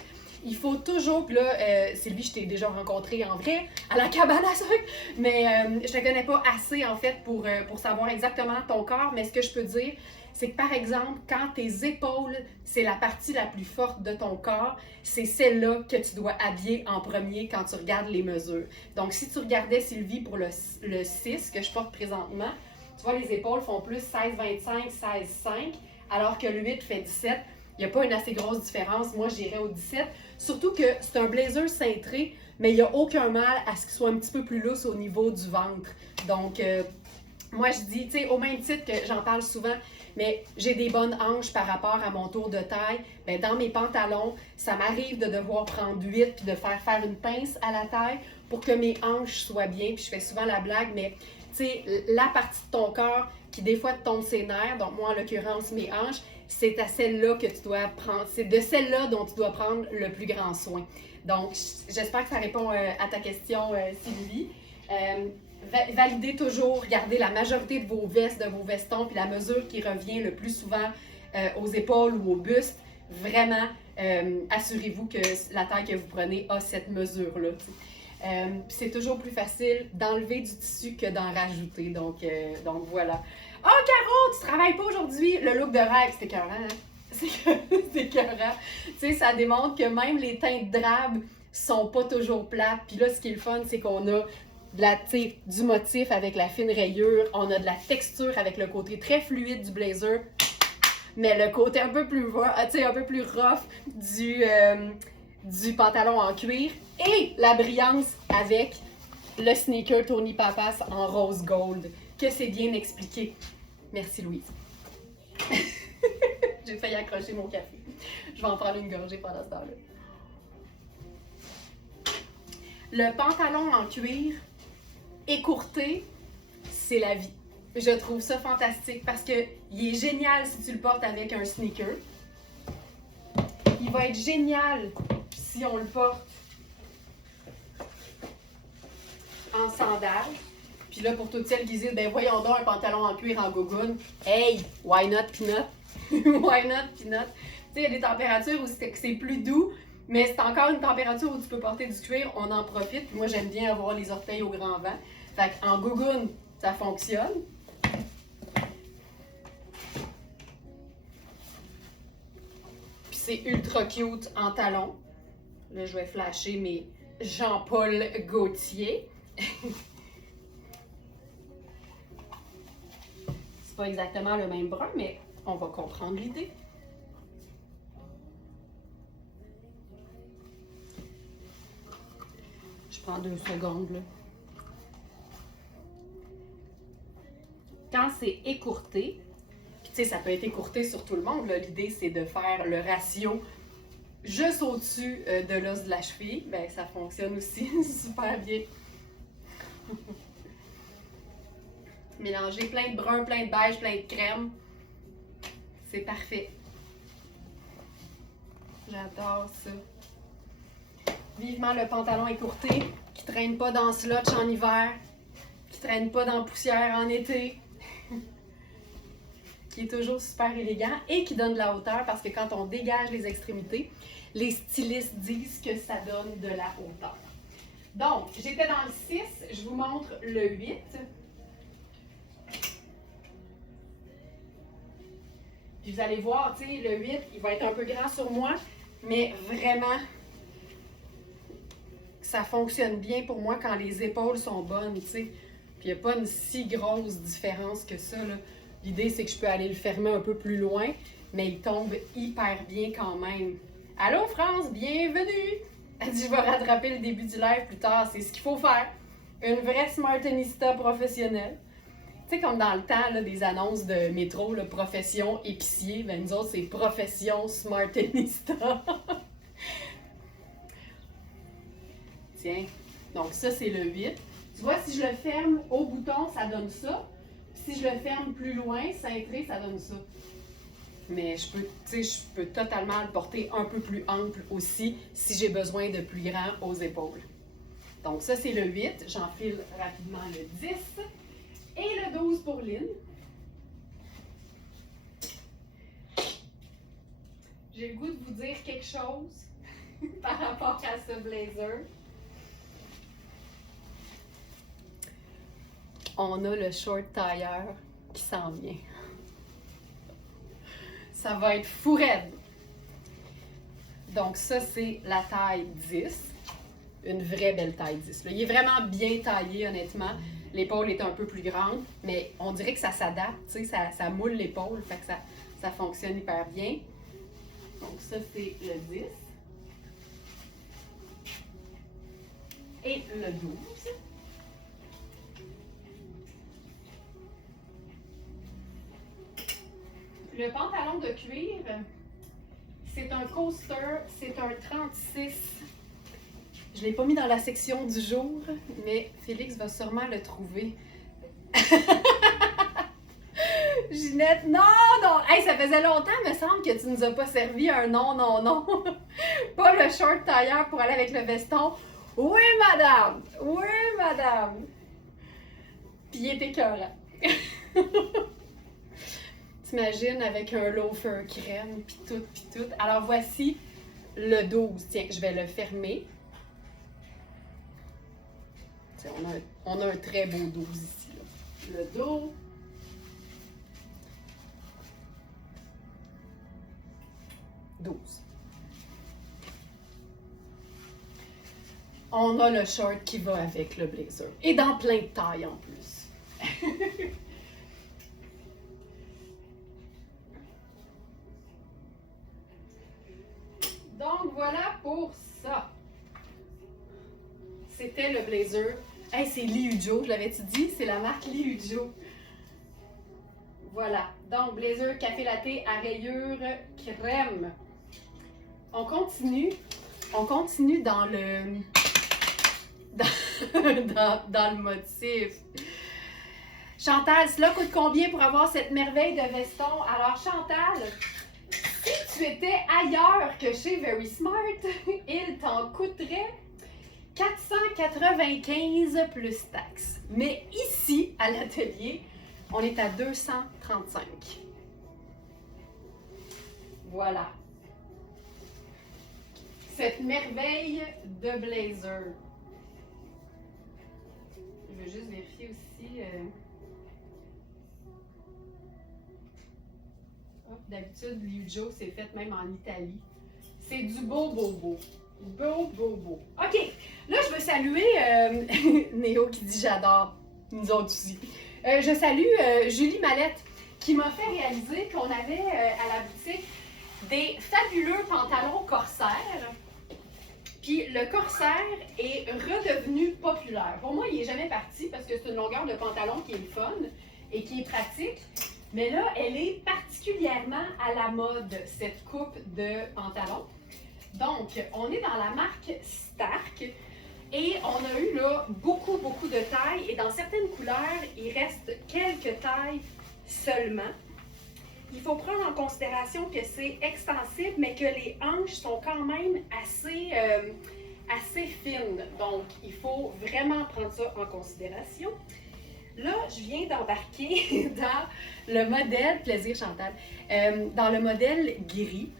Il faut toujours, puis là, Sylvie, je t'ai déjà rencontrée en vrai à la cabane à sucre, mais je te connais pas assez en fait pour savoir exactement ton corps, mais ce que je peux dire, c'est que par exemple, quand tes épaules, c'est la partie la plus forte de ton corps, c'est celle-là que tu dois habiller en premier quand tu regardes les mesures. Donc, si tu regardais Sylvie pour le 6 que je porte présentement, tu vois, les épaules font plus 16-25, 16-5, alors que le 8 fait 17. Il n'y a pas une assez grosse différence. Moi, j'irais au 17. Surtout que c'est un blazer cintré, mais il n'y a aucun mal à ce qu'il soit un petit peu plus lousse au niveau du ventre. Donc, moi, je dis, tu sais, au même titre que j'en parle souvent, mais j'ai des bonnes hanches par rapport à mon tour de taille. Bien, dans mes pantalons, ça m'arrive de devoir prendre 8 puis de faire une pince à la taille pour que mes hanches soient bien. Puis je fais souvent la blague, mais tu sais, la partie de ton corps qui des fois te tombe ses nerfs, donc moi en l'occurrence mes hanches, c'est à celle-là que tu dois prendre, c'est de celle-là dont tu dois prendre le plus grand soin. Donc, j'espère que ça répond à ta question, Sylvie. Validez toujours, regardez la majorité de vos vestes, de vos vestons, puis la mesure qui revient le plus souvent aux épaules ou au buste. Vraiment, assurez-vous que la taille que vous prenez a cette mesure-là. Puis c'est toujours plus facile d'enlever du tissu que d'en rajouter. Donc voilà. Oh, Caro, tu travailles pas aujourd'hui? Le look de rêve, c'est écœurant, hein? C'est écœurant. Tu sais, ça démontre que même les teintes drabes sont pas toujours plates. Puis là, ce qui est le fun, c'est qu'on a du motif avec la fine rayure. On a de la texture avec le côté très fluide du blazer. Mais le côté un peu plus rough du pantalon en cuir. Et la brillance avec le sneaker Tony Papas en rose gold. Que c'est bien expliqué. Merci, Louise. J'ai failli accrocher mon café. Je vais en prendre une gorgée pendant ce temps-là. Le pantalon en cuir écourté, c'est la vie. Je trouve ça fantastique parce qu'il est génial si tu le portes avec un sneaker. Il va être génial si on le porte en sandales. Puis là, pour toutes celles qui disent, ben voyons donc un pantalon en cuir en gogoune. Hey, why not peanut? Why not peanut? Tu sais, il y a des températures où c'est plus doux, mais c'est encore une température où tu peux porter du cuir, on en profite. Puis moi, j'aime bien avoir les orteils au grand vent. Fait qu'en gogoune, ça fonctionne. Puis c'est ultra cute en talon. Là, je vais flasher mes Jean-Paul Gaultier. C'est pas exactement le même brun, mais on va comprendre l'idée. Je prends 2 secondes, là. Quand c'est écourté, puis tu sais, ça peut être écourté sur tout le monde, là. L'idée, c'est de faire le ratio juste au-dessus de l'os de la cheville. Ben, ça fonctionne aussi super bien. Mélanger plein de brun, plein de beige, plein de crème. C'est parfait. J'adore ça. Vivement le pantalon écourté, qui traîne pas dans slotch en hiver, qui traîne pas dans la poussière en été, qui est toujours super élégant et qui donne de la hauteur parce que quand on dégage les extrémités, les stylistes disent que ça donne de la hauteur. Donc, j'étais dans le 6, je vous montre le 8. Puis vous allez voir, tu sais, le 8, il va être un peu grand sur moi, mais vraiment, ça fonctionne bien pour moi quand les épaules sont bonnes, tu sais. Puis il n'y a pas une si grosse différence que ça, là. L'idée, c'est que je peux aller le fermer un peu plus loin, mais il tombe hyper bien quand même. Allô, France, bienvenue! Elle dit, je vais rattraper le début du live plus tard, c'est ce qu'il faut faire. Une vraie smartenista professionnelle. Tu sais, comme dans le temps là, des annonces de métro, là, profession épicier, ben nous autres, c'est profession smartenista. Tiens, donc ça, c'est le 8. Tu vois, si je le ferme au bouton, ça donne ça. Si je le ferme plus loin, cintré, ça donne ça. Mais je peux totalement le porter un peu plus ample aussi si j'ai besoin de plus grand aux épaules. Donc ça, c'est le 8. J'enfile rapidement le 10. Et le 12 pour Lynn. J'ai le goût de vous dire quelque chose par rapport à ce blazer. On a le short tailleur qui s'en vient. Ça va être fou raide. Donc ça, c'est la taille 10. Une vraie belle taille 10. Là. Il est vraiment bien taillé, honnêtement. L'épaule est un peu plus grande, mais on dirait que ça s'adapte, tu sais, ça moule l'épaule, fait que ça fonctionne hyper bien. Donc ça, c'est le 10. Et le 12. Le pantalon de cuir, c'est un coaster, c'est un 36. Je ne l'ai pas mis dans la section du jour, mais Félix va sûrement le trouver. Ginette, non, non! Hey, ça faisait longtemps, me semble, que tu nous as pas servi un non, non, non. Pas le short tailleur pour aller avec le veston. Oui, madame! Oui, madame! Puis il est écœurant. T'imagines avec un loafer crème, puis tout, puis tout. Alors voici le 12. Tiens, je vais le fermer. On a un très beau 12 ici. Là. Le dos. On a le short qui va avec le blazer. Et dans plein de tailles en plus. Donc voilà pour ça. C'était le blazer. Hey, c'est Liujo, je l'avais-tu dit? C'est la marque Liujo. Voilà. Donc, blazer café latte à rayures crème. On continue dans le dans le motif. Chantal, cela coûte combien pour avoir cette merveille de veston? Alors Chantal, si tu étais ailleurs que chez Very Smart, il t'en coûterait 495 plus taxes. Mais ici, à l'atelier, on est à 235. Voilà. Cette merveille de blazer. Je veux juste vérifier aussi. D'habitude, Liujo, c'est fait même en Italie. C'est du beau, beau, beau. Beau, beau, beau. OK. Là, je veux saluer Néo qui dit j'adore. Nous autres aussi. Je salue Julie Mallette qui m'a fait réaliser qu'on avait à la boutique des fabuleux pantalons corsaires. Puis le corsaire est redevenu populaire. Pour moi, il n'est jamais parti parce que c'est une longueur de pantalon qui est fun et qui est pratique. Mais là, elle est particulièrement à la mode, cette coupe de pantalon. Donc, on est dans la marque Stark et on a eu là beaucoup de tailles. Et dans certaines couleurs, il reste quelques tailles seulement. Il faut prendre en considération que c'est extensible, mais que les hanches sont quand même assez fines. Donc, il faut vraiment prendre ça en considération. Là, je viens d'embarquer dans le modèle, plaisir Chantal, dans le modèle gris.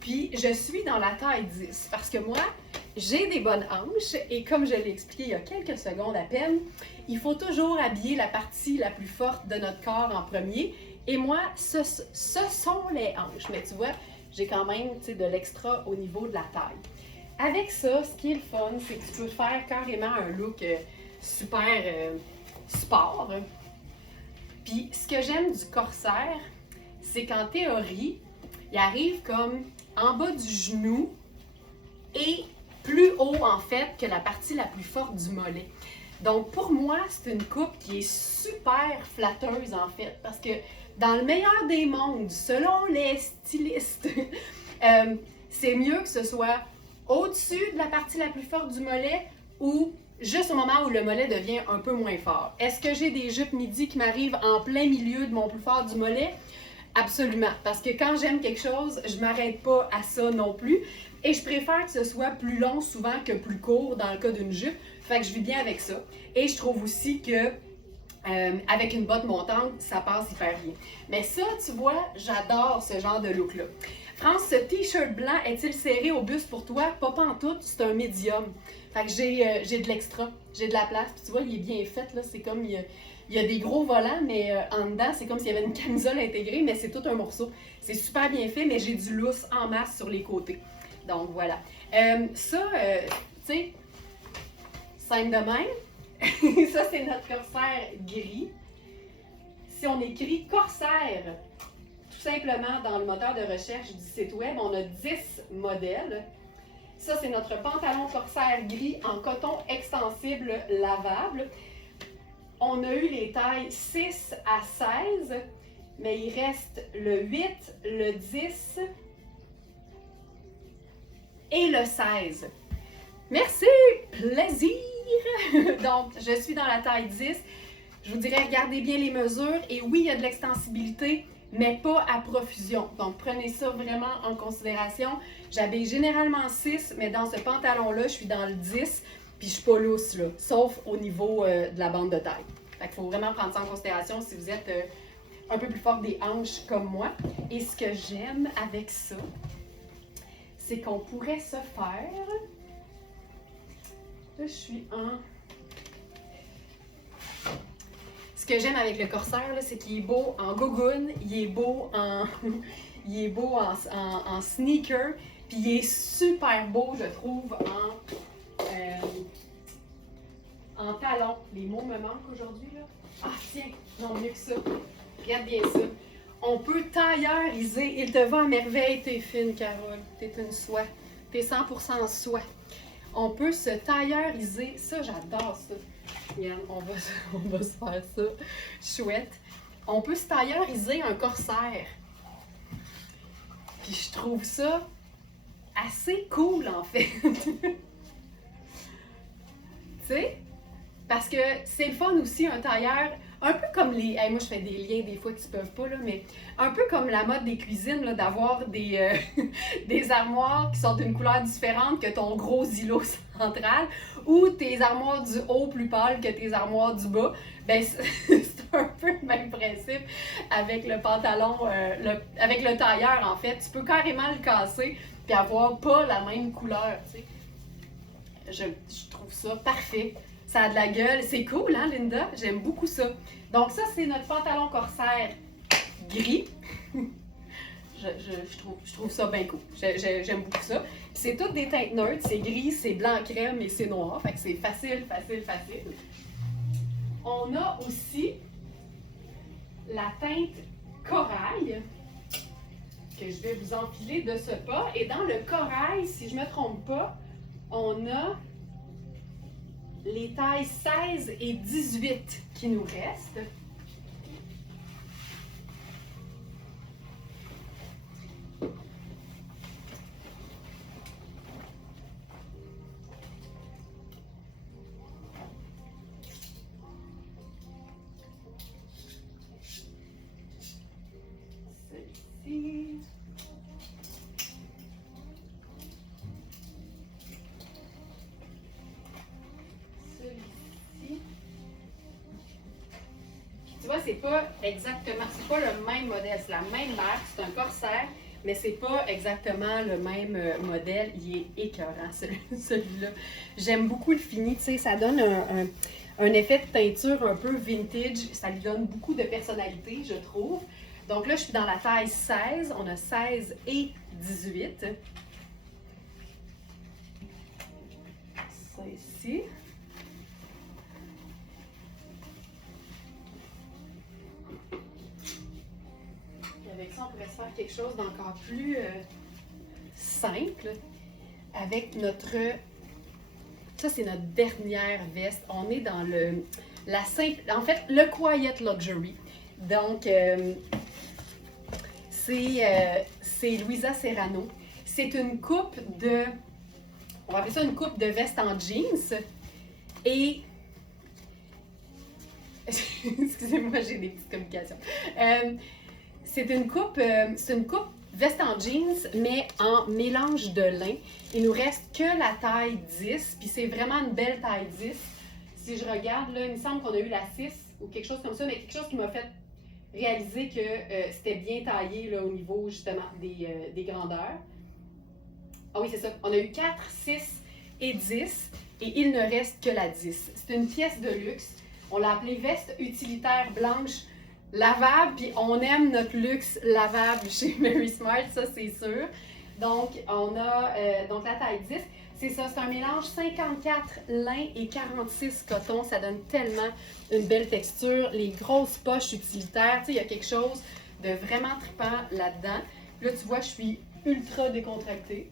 Puis, je suis dans la taille 10 parce que moi, j'ai des bonnes hanches et comme je l'ai expliqué il y a quelques secondes à peine, il faut toujours habiller la partie la plus forte de notre corps en premier. Et moi, ce sont les hanches. Mais tu vois, j'ai quand même de l'extra au niveau de la taille. Avec ça, ce qui est le fun, c'est que tu peux faire carrément un look super sport. Puis, ce que j'aime du corsaire, c'est qu'en théorie, il arrive comme en bas du genou et plus haut, en fait, que la partie la plus forte du mollet. Donc, pour moi, c'est une coupe qui est super flatteuse, en fait, parce que dans le meilleur des mondes, selon les stylistes, c'est mieux que ce soit au-dessus de la partie la plus forte du mollet ou juste au moment où le mollet devient un peu moins fort. Est-ce que j'ai des jupes midi qui m'arrivent en plein milieu de mon plus fort du mollet? Absolument, parce que quand j'aime quelque chose, je m'arrête pas à ça non plus. Et je préfère que ce soit plus long souvent que plus court dans le cas d'une jupe. Fait que je vis bien avec ça. Et je trouve aussi que avec une botte montante, ça passe hyper bien. Mais ça, tu vois, j'adore ce genre de look-là. France, ce t-shirt blanc est-il serré au buste pour toi? Pas pantoute, c'est un médium. Fait que j'ai de l'extra, j'ai de la place. Puis tu vois, il est bien fait, là. C'est comme, il y a des gros volants, mais en dedans, c'est comme s'il y avait une camisole intégrée, mais c'est tout un morceau. C'est super bien fait, mais j'ai du lousse en masse sur les côtés. Donc, voilà. Tu sais, simple de même. Ça, c'est notre corsaire gris. Si on écrit corsaire, tout simplement dans le moteur de recherche du site web, on a 10 modèles. Ça, c'est notre pantalon corsaire gris en coton extensible lavable. On a eu les tailles 6 à 16, mais il reste le 8, le 10 et le 16. Merci! Plaisir! Donc, je suis dans la taille 10. Je vous dirais, regardez bien les mesures. Et oui, il y a de l'extensibilité, mais pas à profusion. Donc, prenez ça vraiment en considération. J'habille généralement 6, mais dans ce pantalon-là, je suis dans le 10, puis je suis pas lousse, là, sauf au niveau de la bande de taille. Fait qu'il faut vraiment prendre ça en considération si vous êtes un peu plus fort des hanches comme moi. Et ce que j'aime avec ça, c'est qu'on pourrait se faire... Là, je suis en que j'aime avec le corsaire, là, c'est qu'il est beau en gogoune, il est beau en, il est beau en sneaker, puis il est super beau, je trouve, en talons. Les mots me manquent aujourd'hui, là. Ah, tiens, non, mieux que ça. Regarde bien ça. On peut tailleuriser. Il te va à merveille, t'es fine, Carole. T'es une soie. T'es 100% soie. On peut se tailleuriser. Ça, j'adore ça. Regarde, on va se faire ça. Chouette. On peut se tailleuriser un corsaire. Puis je trouve ça assez cool, en fait. Tu sais? Parce que c'est le fun aussi, un tailleur, un peu comme les... Hey, moi, je fais des liens des fois qui ne peuvent pas, là, mais un peu comme la mode des cuisines, là, d'avoir des, des armoires qui sont d'une couleur différente que ton gros îlot central, ou tes armoires du haut plus pâles que tes armoires du bas. Ben, c'est un peu le même principe avec le pantalon, avec le tailleur, en fait. Tu peux carrément le casser puis avoir pas la même couleur, tu sais. Je trouve ça parfait. Ça a de la gueule. C'est cool, hein, Linda? J'aime beaucoup ça. Donc ça, c'est notre pantalon corsaire gris. je trouve ça bien cool. J'aime beaucoup ça. C'est toutes des teintes neutres. C'est gris, c'est blanc crème et c'est noir. Fait que c'est facile. On a aussi la teinte corail que je vais vous enfiler de ce pas. Et dans le corail, si je ne me trompe pas, on a les tailles 16 et 18 qui nous restent. Celle-ci. Tu vois, c'est pas exactement, c'est pas le même modèle, c'est la même marque, c'est un corsaire, mais c'est pas exactement le même modèle. Il est écœurant, celui-là. J'aime beaucoup le fini, tu sais, ça donne un effet de teinture un peu vintage, ça lui donne beaucoup de personnalité, je trouve. Donc là, je suis dans la taille 16, on a 16 et 18. Ça ici. Avec ça, on pourrait se faire quelque chose d'encore plus simple avec notre... Ça, c'est notre dernière veste. On est dans la simple... En fait, le Quiet Luxury. Donc, c'est Louisa Serrano. C'est une coupe de... On va appeler ça une coupe de veste en jeans. Et... Excusez-moi, j'ai des petites communications. C'est une coupe veste en jeans, mais en mélange de lin. Il nous reste que la taille 10, puis c'est vraiment une belle taille 10. Si je regarde, là, il me semble qu'on a eu la 6 ou quelque chose comme ça, mais quelque chose qui m'a fait réaliser que c'était bien taillé là, au niveau justement des grandeurs. Ah oui, c'est ça. On a eu 4, 6 et 10, et il ne reste que la 10. C'est une pièce de luxe. On l'a appelée veste utilitaire blanche lavable, puis on aime notre luxe lavable chez Mary Smart, ça c'est sûr. Donc, on a donc la taille 10. C'est ça, c'est un mélange 54 lin et 46 coton. Ça donne tellement une belle texture. Les grosses poches utilitaires, tu sais, il y a quelque chose de vraiment trippant là-dedans. Là, tu vois, je suis ultra décontractée.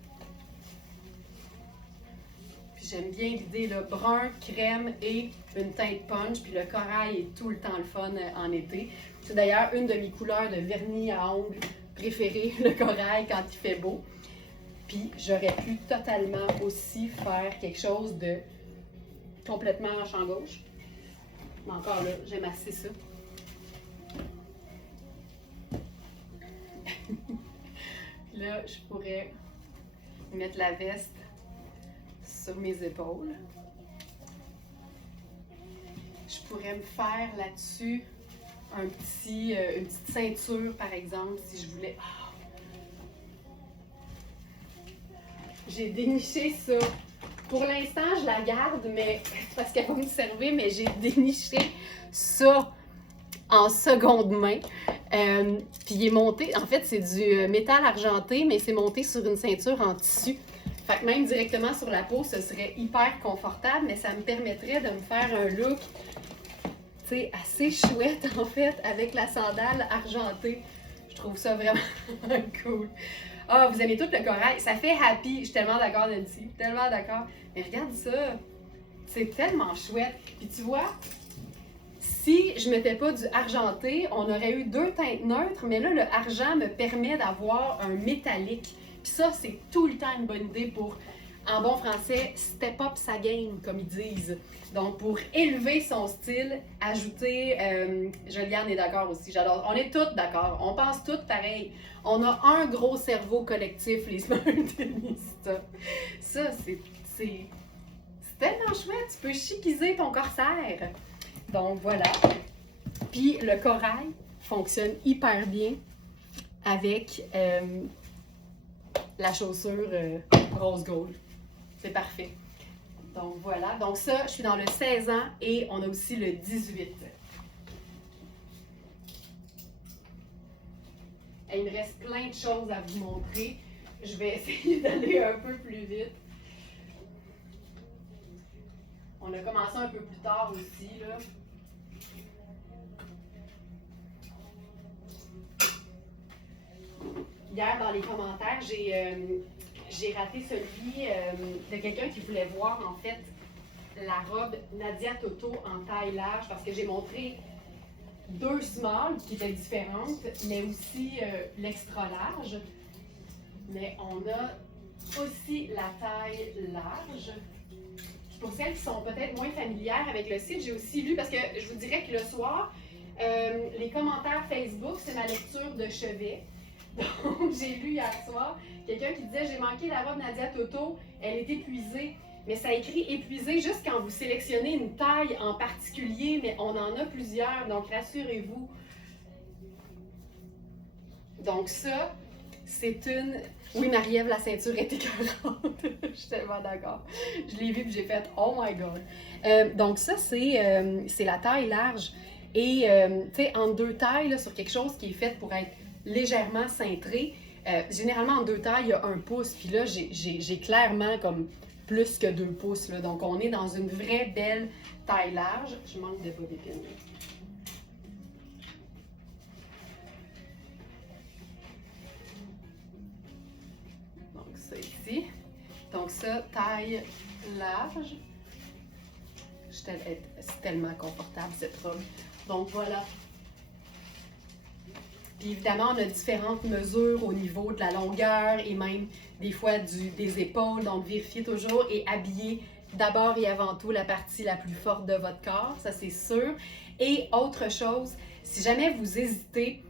J'aime bien l'idée, là, brun, crème et une teinte punch. Puis le corail est tout le temps le fun en été. C'est d'ailleurs une de mes couleurs de vernis à ongles préférées, le corail, quand il fait beau. Puis j'aurais pu totalement aussi faire quelque chose de complètement champ gauche. Mais encore là, j'aime assez ça. Là, je pourrais mettre la veste sur mes épaules. Je pourrais me faire là-dessus une petite ceinture, par exemple, si je voulais. Oh. J'ai déniché ça. Pour l'instant, je la garde, mais parce qu'elle va me servir, mais j'ai déniché ça. en seconde main. Puis il est monté, en fait, c'est du métal argenté, mais c'est monté sur une ceinture en tissu. Fait que même directement sur la peau, ce serait hyper confortable, mais ça me permettrait de me faire un look, tu sais, assez chouette, en fait, avec la sandale argentée. Je trouve ça vraiment cool. Ah, vous aimez tout le corail. Ça fait happy. Je suis tellement d'accord, Nancy. Tellement d'accord. Mais regarde ça. C'est tellement chouette. Puis tu vois, si je mettais pas du argenté, on aurait eu deux teintes neutres, mais là, le argent me permet d'avoir un métallique. Puis ça, c'est tout le temps une bonne idée pour, en bon français, step up sa game, comme ils disent. Donc, pour élever son style, ajouter, Juliane est d'accord aussi, j'adore. On est toutes d'accord, on pense toutes pareil. On a un gros cerveau collectif, les smartinistes. Ça, c'est tellement chouette, tu peux chiquiser ton corsaire. Donc, voilà. Puis, le corail fonctionne hyper bien avec la chaussure rose gold. C'est parfait. Donc voilà, donc ça, je suis dans le 16 ans et on a aussi le 18. Et il me reste plein de choses à vous montrer. Je vais essayer d'aller un peu plus vite. On a commencé un peu plus tard aussi, là. Hier, dans les commentaires, j'ai raté celui de quelqu'un qui voulait voir, en fait, la robe Nadia Toto en taille large, parce que j'ai montré deux small qui étaient différentes, mais aussi l'extra large. Mais on a aussi la taille large. Puis pour celles qui sont peut-être moins familières avec le site, j'ai aussi lu, parce que je vous dirais que le soir, les commentaires Facebook, c'est ma lecture de chevet. Donc, j'ai lu hier soir quelqu'un qui disait « J'ai manqué la robe Nadia Toto, elle est épuisée. » Mais ça écrit « épuisée » juste quand vous sélectionnez une taille en particulier, mais on en a plusieurs, donc rassurez-vous. Donc ça, c'est une... Oui, Marie-Ève, la ceinture est écœurante. Je suis tellement d'accord. Je l'ai vu et j'ai fait « Oh my God! » Donc ça, c'est la taille large. Et, tu sais, en deux tailles, là, sur quelque chose qui est fait pour être légèrement cintré. Généralement, en deux tailles, il y a 1 pouce. Puis là, j'ai clairement comme plus que 2 pouces. Là. Donc, on est dans une vraie belle taille large. Je manque de bas d'épine. Donc, ça ici. Donc, ça, taille large. C'est tellement confortable, cette robe. Donc, voilà. Puis évidemment, on a différentes mesures au niveau de la longueur et même des fois des épaules. Donc, vérifiez toujours et habillez d'abord et avant tout la partie la plus forte de votre corps, ça c'est sûr. Et autre chose, si jamais vous hésitez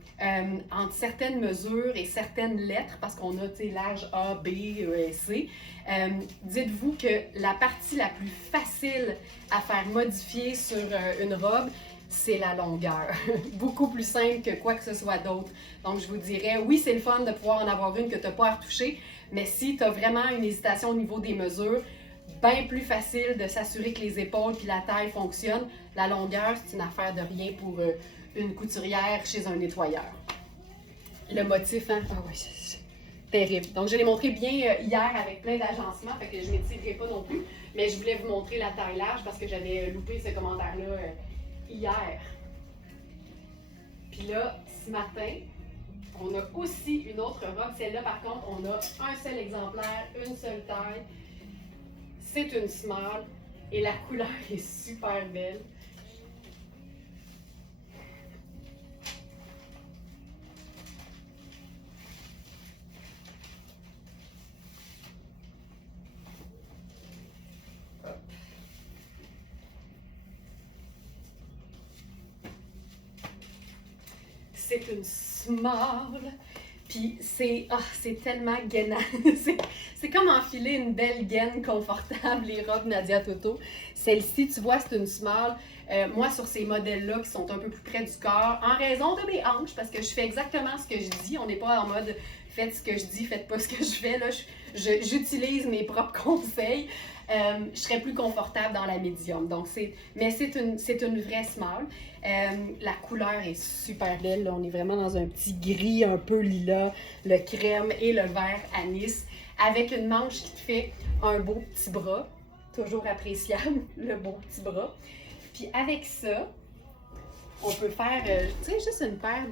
entre certaines mesures et certaines lettres, parce qu'on a large A, B, E, C, dites-vous que la partie la plus facile à faire modifier sur une robe, c'est la longueur. Beaucoup plus simple que quoi que ce soit d'autre. Donc, je vous dirais, oui, c'est le fun de pouvoir en avoir une que tu n'as pas à retoucher, mais si tu as vraiment une hésitation au niveau des mesures, bien plus facile de s'assurer que les épaules et la taille fonctionnent. La longueur, c'est une affaire de rien pour une couturière chez un nettoyeur. Le motif, hein? Ah oui, c'est terrible. Donc, je l'ai montré bien hier avec plein d'agencements, fait que je ne m'étirerai pas non plus, mais je voulais vous montrer la taille large parce que j'avais loupé ce commentaire-là hier. Puis là, ce matin, on a aussi une autre robe. Celle-là, par contre, on a un seul exemplaire, une seule taille. C'est une small et la couleur est super belle. C'est une small, puis c'est tellement gainant. c'est comme enfiler une belle gaine confortable, les robes Nadia Toto. Celle-ci, tu vois, c'est une small. Moi, sur ces modèles-là qui sont un peu plus près du corps, en raison de mes hanches, parce que je fais exactement ce que je dis, on n'est pas en mode faites ce que je dis, faites pas ce que je fais. Là, j'utilise mes propres conseils. Je serais plus confortable dans la médium. Donc, mais c'est une vraie small. La couleur est super belle. Là. On est vraiment dans un petit gris un peu lilas, le crème et le vert anis, avec une manche qui te fait un beau petit bras. Toujours appréciable, le beau petit bras. Puis avec ça, on peut faire, tu sais, juste une paire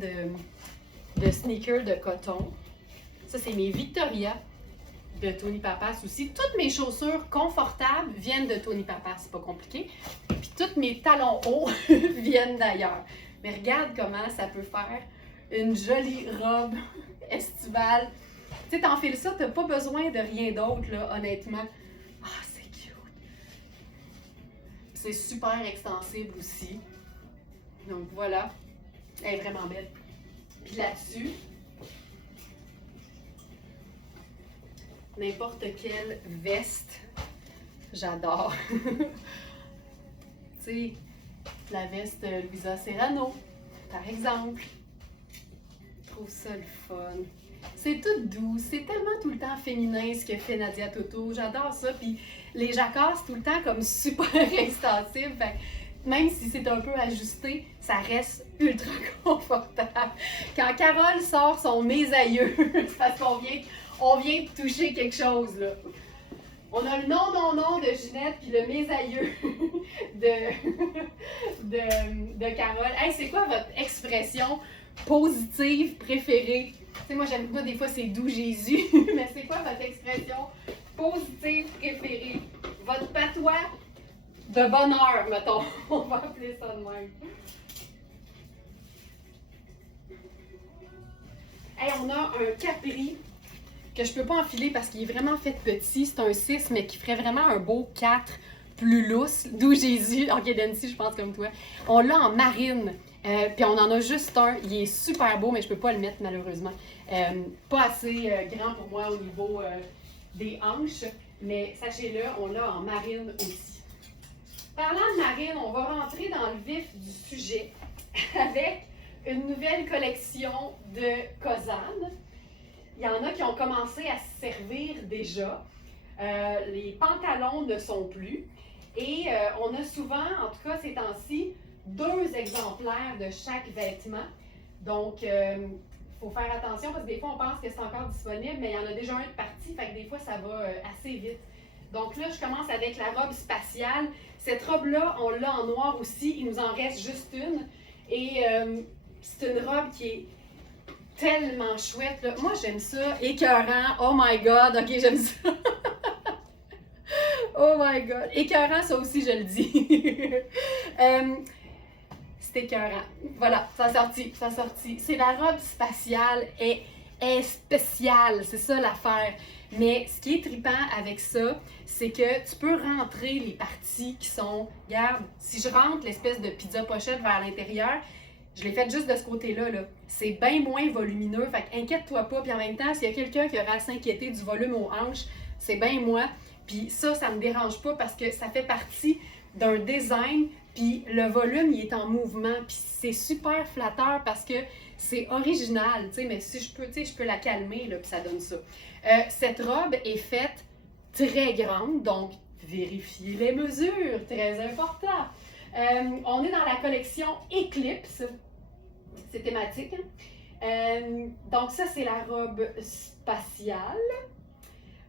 de sneakers de coton. Ça, c'est mes Victoria de Tony Papas aussi. Toutes mes chaussures confortables viennent de Tony Papas, c'est pas compliqué. Puis tous mes talons hauts viennent d'ailleurs. Mais regarde comment ça peut faire une jolie robe estivale. Tu sais, t'enfiles ça, t'as pas besoin de rien d'autre, là, honnêtement. Ah, c'est cute! C'est super extensible aussi. Donc voilà, elle est vraiment belle. Puis là-dessus, n'importe quelle veste, j'adore. Tu sais, la veste Luisa Serrano, par exemple. Je trouve ça le fun. C'est tout doux, c'est tellement tout le temps féminin ce que fait Nadia Toto. J'adore ça. Puis les jacquards, c'est tout le temps comme super extensible. Fait même si c'est un peu ajusté, ça reste ultra confortable. Quand Carole sort son mes aïeux, c'est parce qu'on vient de toucher quelque chose, là. On a le non de Ginette puis le mes aïeux de Carole. Hey, c'est quoi votre expression positive préférée? Tu sais, moi, j'aime pas, des fois, c'est doux Jésus, mais c'est quoi votre expression positive préférée? Votre patois de bonheur, mettons. On va appeler ça de même. Hey, on a un capri que je peux pas enfiler parce qu'il est vraiment fait petit. C'est un 6, mais qui ferait vraiment un beau 4 plus lousse. D'où Jésus. Ok, Dancy, je pense comme toi. On l'a en marine. Puis on en a juste un. Il est super beau, mais je peux pas le mettre malheureusement. Pas assez grand pour moi au niveau des hanches. Mais sachez-le, on l'a en marine aussi. Parlant de marine, on va rentrer dans le vif du sujet avec une nouvelle collection de Kozan. Il y en a qui ont commencé à se servir déjà. Les pantalons ne sont plus. Et on a souvent, en tout cas ces temps-ci, 2 exemplaires de chaque vêtement. Donc, il faut faire attention parce que des fois, on pense que c'est encore disponible, mais il y en a déjà un de parti, fait que des fois, ça va assez vite. Donc là, je commence avec la robe spatiale. Cette robe-là, on l'a en noir aussi. Il nous en reste juste une. Et c'est une robe qui est tellement chouette, là. Moi, j'aime ça. Écœurant. Oh my God. OK, j'aime ça. Oh my God. Écœurant, ça aussi, je le dis. C'est écœurant. Voilà, ça a sorti. C'est la robe spatiale est spéciale. C'est ça l'affaire. Mais ce qui est trippant avec ça, c'est que tu peux rentrer les parties qui sont... Regarde, si je rentre l'espèce de pizza pochette vers l'intérieur, je l'ai faite juste de ce côté-là, là. C'est bien moins volumineux, fait qu'inquiète-toi pas. Puis en même temps, s'il y a quelqu'un qui aura à s'inquiéter du volume aux hanches, c'est bien moi. Puis ça me dérange pas parce que ça fait partie d'un design, puis le volume, il est en mouvement. Puis c'est super flatteur parce que c'est original, tu sais, mais si je peux, tu sais, je peux la calmer, là, puis ça donne ça. Cette robe est faite très grande, donc vérifiez les mesures, très important. On est dans la collection Eclipse, c'est thématique. Donc ça, c'est la robe spatiale.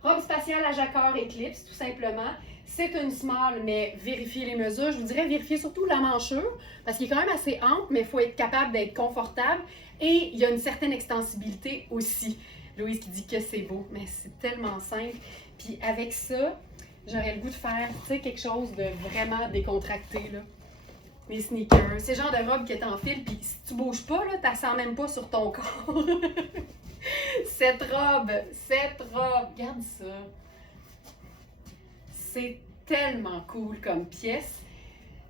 Robe spatiale à jacquard Eclipse, tout simplement. C'est une small, mais vérifiez les mesures. Je vous dirais vérifier surtout la manchure, parce qu'il est quand même assez ample, mais il faut être capable d'être confortable. Et il y a une certaine extensibilité aussi. Louise qui dit que c'est beau, mais c'est tellement simple. Puis avec ça, j'aurais le goût de faire, tu sais, quelque chose de vraiment décontracté, là. Les sneakers, c'est le genre de robe que t'enfiles, puis si tu bouges pas, là, t'as sens même pas sur ton corps. Cette robe, regarde ça. C'est tellement cool comme pièce.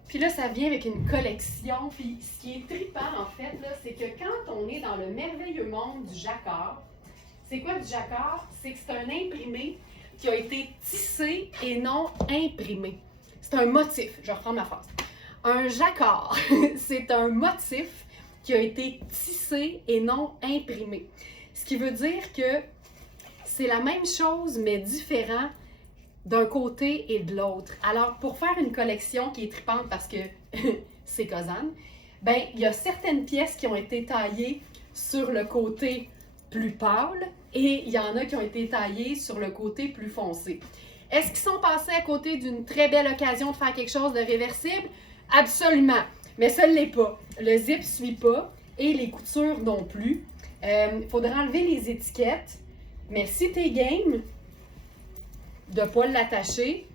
Puis là, ça vient avec une collection. Puis ce qui est trippant, en fait, là, c'est que quand on est dans le merveilleux monde du jacquard, c'est quoi du jacquard? C'est que c'est un imprimé qui a été tissé et non imprimé. C'est un motif. Je reprends ma phrase. Un jacquard, c'est un motif qui a été tissé et non imprimé. Ce qui veut dire que c'est la même chose, mais différent d'un côté et de l'autre. Alors, pour faire une collection qui est tripante parce que c'est Cosane, ben, il y a certaines pièces qui ont été taillées sur le côté plus pâle et il y en a qui ont été taillées sur le côté plus foncé. Est-ce qu'ils sont passés à côté d'une très belle occasion de faire quelque chose de réversible? Absolument! Mais ça ne l'est pas. Le zip ne suit pas et les coutures non plus. Il faudra enlever les étiquettes, mais si tu es game de ne pas l'attacher,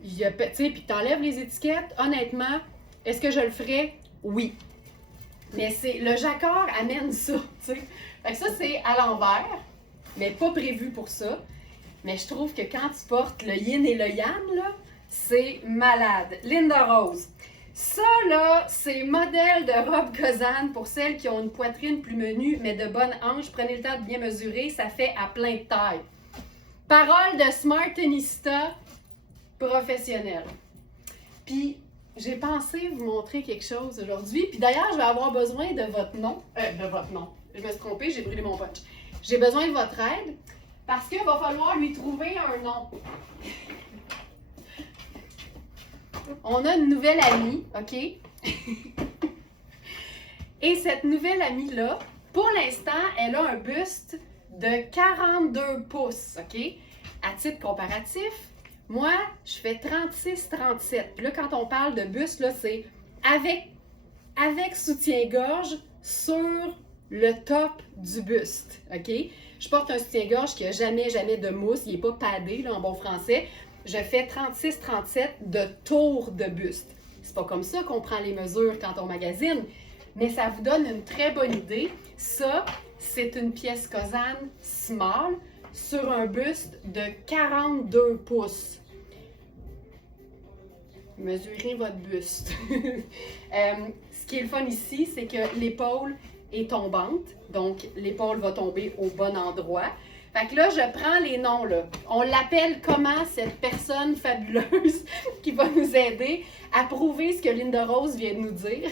puis tu enlèves les étiquettes, honnêtement, est-ce que je le ferais? Oui. Mais le jacquard amène ça, tu sais. Fait que ça, c'est à l'envers, mais pas prévu pour ça. Mais je trouve que quand tu portes le yin et le yang, là, c'est malade. Linda Rose. Ça, là, c'est modèle de robe Cosane pour celles qui ont une poitrine plus menue, mais de bonne hanche. Prenez le temps de bien mesurer, ça fait à plein de taille. Parole de Smartenista professionnelle. Puis, j'ai pensé vous montrer quelque chose aujourd'hui. Puis d'ailleurs, je vais avoir besoin de votre nom. De votre nom. Je me suis trompée, j'ai brûlé mon punch. J'ai besoin de votre aide parce qu'il va falloir lui trouver un nom. On a une nouvelle amie, OK? Et cette nouvelle amie-là, pour l'instant, elle a un buste de 42 pouces, OK? À titre comparatif, moi, je fais 36-37. Puis là, quand on parle de buste, là, c'est avec soutien-gorge sur le top du buste, OK? Je porte un soutien-gorge qui n'a jamais de mousse, il n'est pas padé, là, en bon français. Je fais 36-37 de tour de buste. C'est pas comme ça qu'on prend les mesures quand on magasine, mais ça vous donne une très bonne idée. Ça, c'est une pièce Cosane small sur un buste de 42 pouces. Mesurez votre buste. Ce qui est le fun ici, c'est que l'épaule est tombante, donc l'épaule va tomber au bon endroit. Fait que là, je prends les noms, là. On l'appelle comment, cette personne fabuleuse qui va nous aider à prouver ce que Linda Rose vient de nous dire.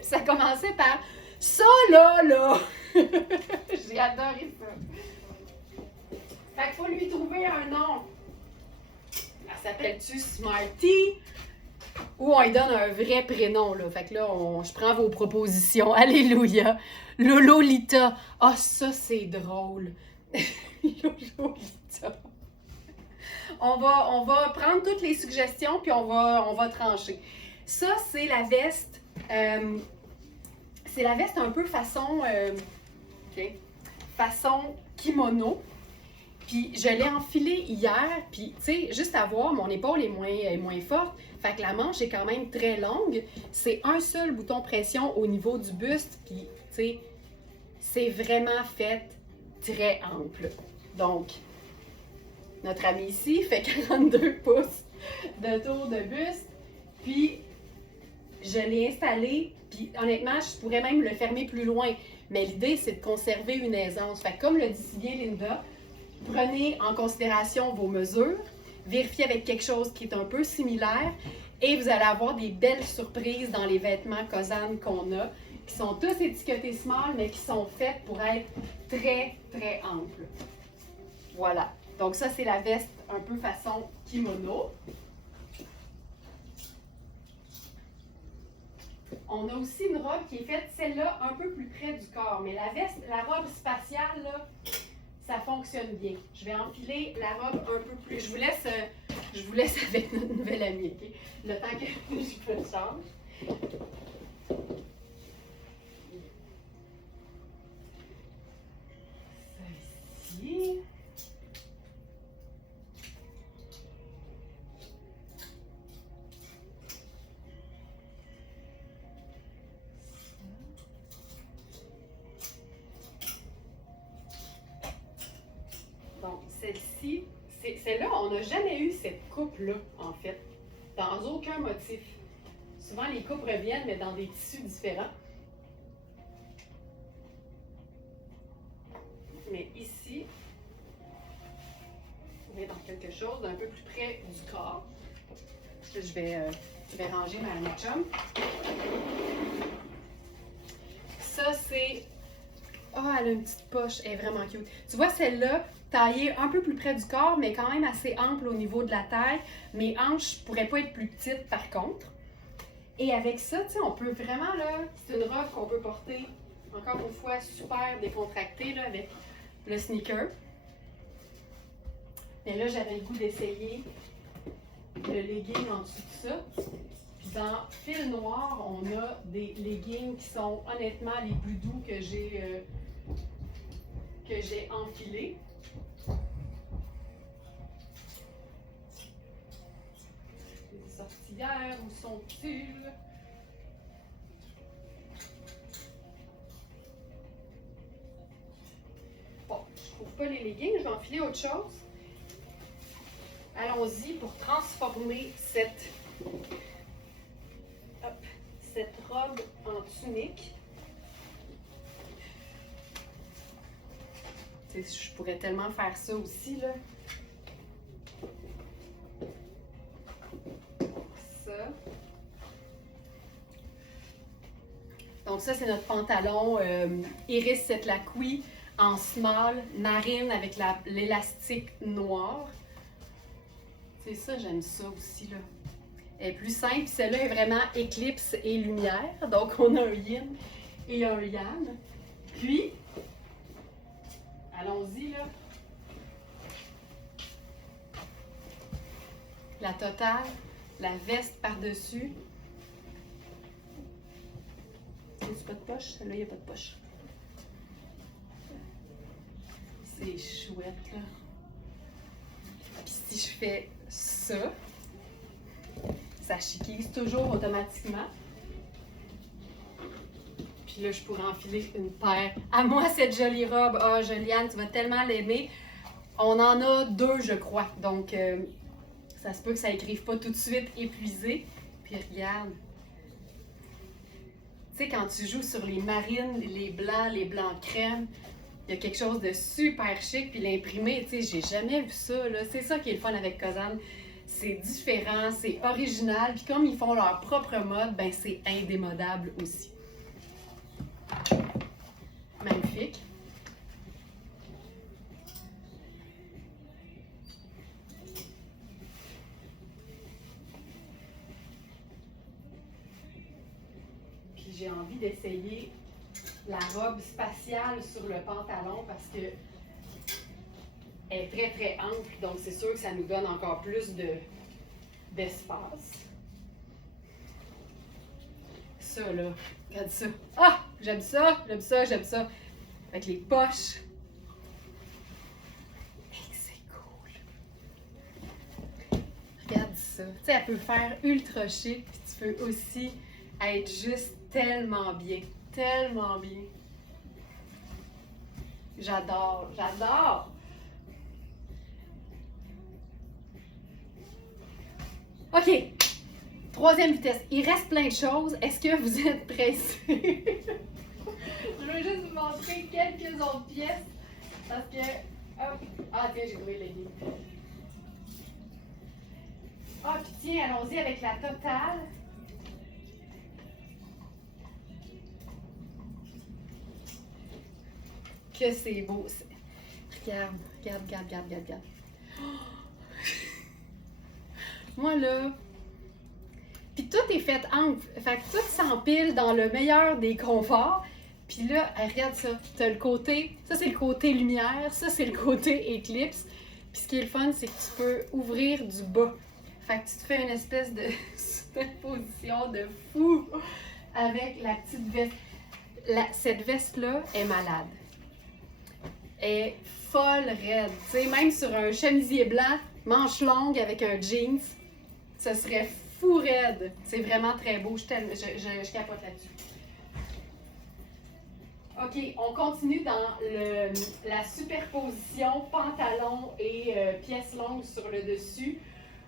Ça commençait par « ça, là! » J'ai adoré ça. Fait qu'il faut lui trouver un nom. Elle s'appelle-tu Smarty? Ou on lui donne un vrai prénom, là. Fait que là, je prends vos propositions. Alléluia! Lololita. Ah, ça, c'est drôle. Lololita. On va prendre toutes les suggestions, puis on va trancher. Ça, c'est la veste. C'est la veste un peu façon kimono. Puis je l'ai enfilée hier, puis tu sais, juste à voir, mon épaule est moins forte. Fait que la manche est quand même très longue. C'est un seul bouton pression au niveau du buste, puis tu sais, c'est vraiment fait très ample. Donc, notre ami ici fait 42 pouces de tour de buste. Puis, je l'ai installé, puis honnêtement, je pourrais même le fermer plus loin. Mais l'idée, c'est de conserver une aisance. Fait que comme le dit si bien Linda, prenez en considération vos mesures, vérifiez avec quelque chose qui est un peu similaire et vous allez avoir des belles surprises dans les vêtements Cosane qu'on a, qui sont tous étiquetés small, mais qui sont faits pour être très, très amples. Voilà. Donc ça, c'est la veste un peu façon kimono. On a aussi une robe qui est faite, celle-là, un peu plus près du corps. Mais la veste, la robe spatiale, là, ça fonctionne bien. Je vais enfiler la robe un peu plus. Je vous laisse avec notre nouvelle amie, OK? Le temps que je me change. Ça ici. Donc, celle-ci, celle-là, on n'a jamais eu cette coupe-là, en fait, dans aucun motif. Souvent, les coupes reviennent, mais dans des tissus différents. Mais ici, on est dans quelque chose d'un peu plus près du corps. Je vais ranger ma chum. Ça, c'est Ah, elle a une petite poche, elle est vraiment cute. Tu vois, celle-là, taillée un peu plus près du corps, mais quand même assez ample au niveau de la taille. Mes hanches pourraient pas être plus petites par contre. Et avec ça, tu sais, on peut vraiment, là, c'est une robe qu'on peut porter, encore une fois, super décontractée, là, avec le sneaker. Mais là, j'avais le goût d'essayer le legging en dessous de ça. Puis dans fil noir, on a des leggings qui sont honnêtement les plus doux que j'ai enfilés. Les sortillères, où sont-ils? Bon, je trouve pas les leggings, je vais enfiler autre chose. Allons-y pour transformer cette robe en tunique. Tu sais, je pourrais tellement faire ça aussi, là. Ça. Donc ça, c'est notre pantalon Iris Setlaqui en small, marine avec l'élastique noir. C'est ça, j'aime ça aussi, là. Elle est plus simple. Celle-là est vraiment éclipse et lumière. Donc, on a un yin et un yang. Puis, allons-y, là. La totale, la veste par-dessus. C'est pas de poche? Celle-là, il n'y a pas de poche. C'est chouette, là. Puis si je fais ça, ça chiquise toujours automatiquement. Puis là, je pourrais enfiler une paire. À moi, cette jolie robe. Ah, Juliane, tu vas tellement l'aimer. On en a deux, je crois. Donc, ça se peut que ça écrive pas tout de suite épuisé. Puis regarde. Tu sais, quand tu joues sur les marines, les blancs crème, il y a quelque chose de super chic. Puis l'imprimé, tu sais, j'ai jamais vu ça, là. C'est ça qui est le fun avec Cozanne. C'est différent, c'est original. Puis comme ils font leur propre mode, ben c'est indémodable aussi. Magnifique. Puis j'ai envie d'essayer la robe spatiale sur le pantalon parce que elle est très très ample, donc c'est sûr que ça nous donne encore plus d'espace. Ça là, regarde ça. Ah! J'aime ça, j'aime ça, j'aime ça. Avec les poches. C'est cool. Regarde ça. Tu sais, elle peut faire ultra chic, puis tu peux aussi être juste tellement bien. Tellement bien. J'adore, j'adore. OK. Troisième vitesse. Il reste plein de choses. Est-ce que vous êtes pressés? Je vais juste vous montrer quelques autres pièces. Parce que... Hop. Ah tiens, j'ai trouvé le legging. Ah, puis tiens, allons-y avec la totale. Que c'est beau. Regarde, regarde, regarde, regarde, regarde, regarde. Moi, là... Puis tout est fait ample. Fait que tout s'empile dans le meilleur des conforts. Puis là, regarde ça. T'as le côté... Ça, c'est le côté lumière. Ça, c'est le côté éclipse. Puis ce qui est le fun, c'est que tu peux ouvrir du bas. Fait que tu te fais une espèce de superposition de fou avec la petite veste. Cette veste-là est malade. Elle est folle raide. Tu sais, même sur un chemisier blanc, manche longue avec un jeans, ce serait fou raide. C'est vraiment très beau. Je capote là-dessus. OK, on continue dans la superposition pantalon et pièce longue sur le dessus.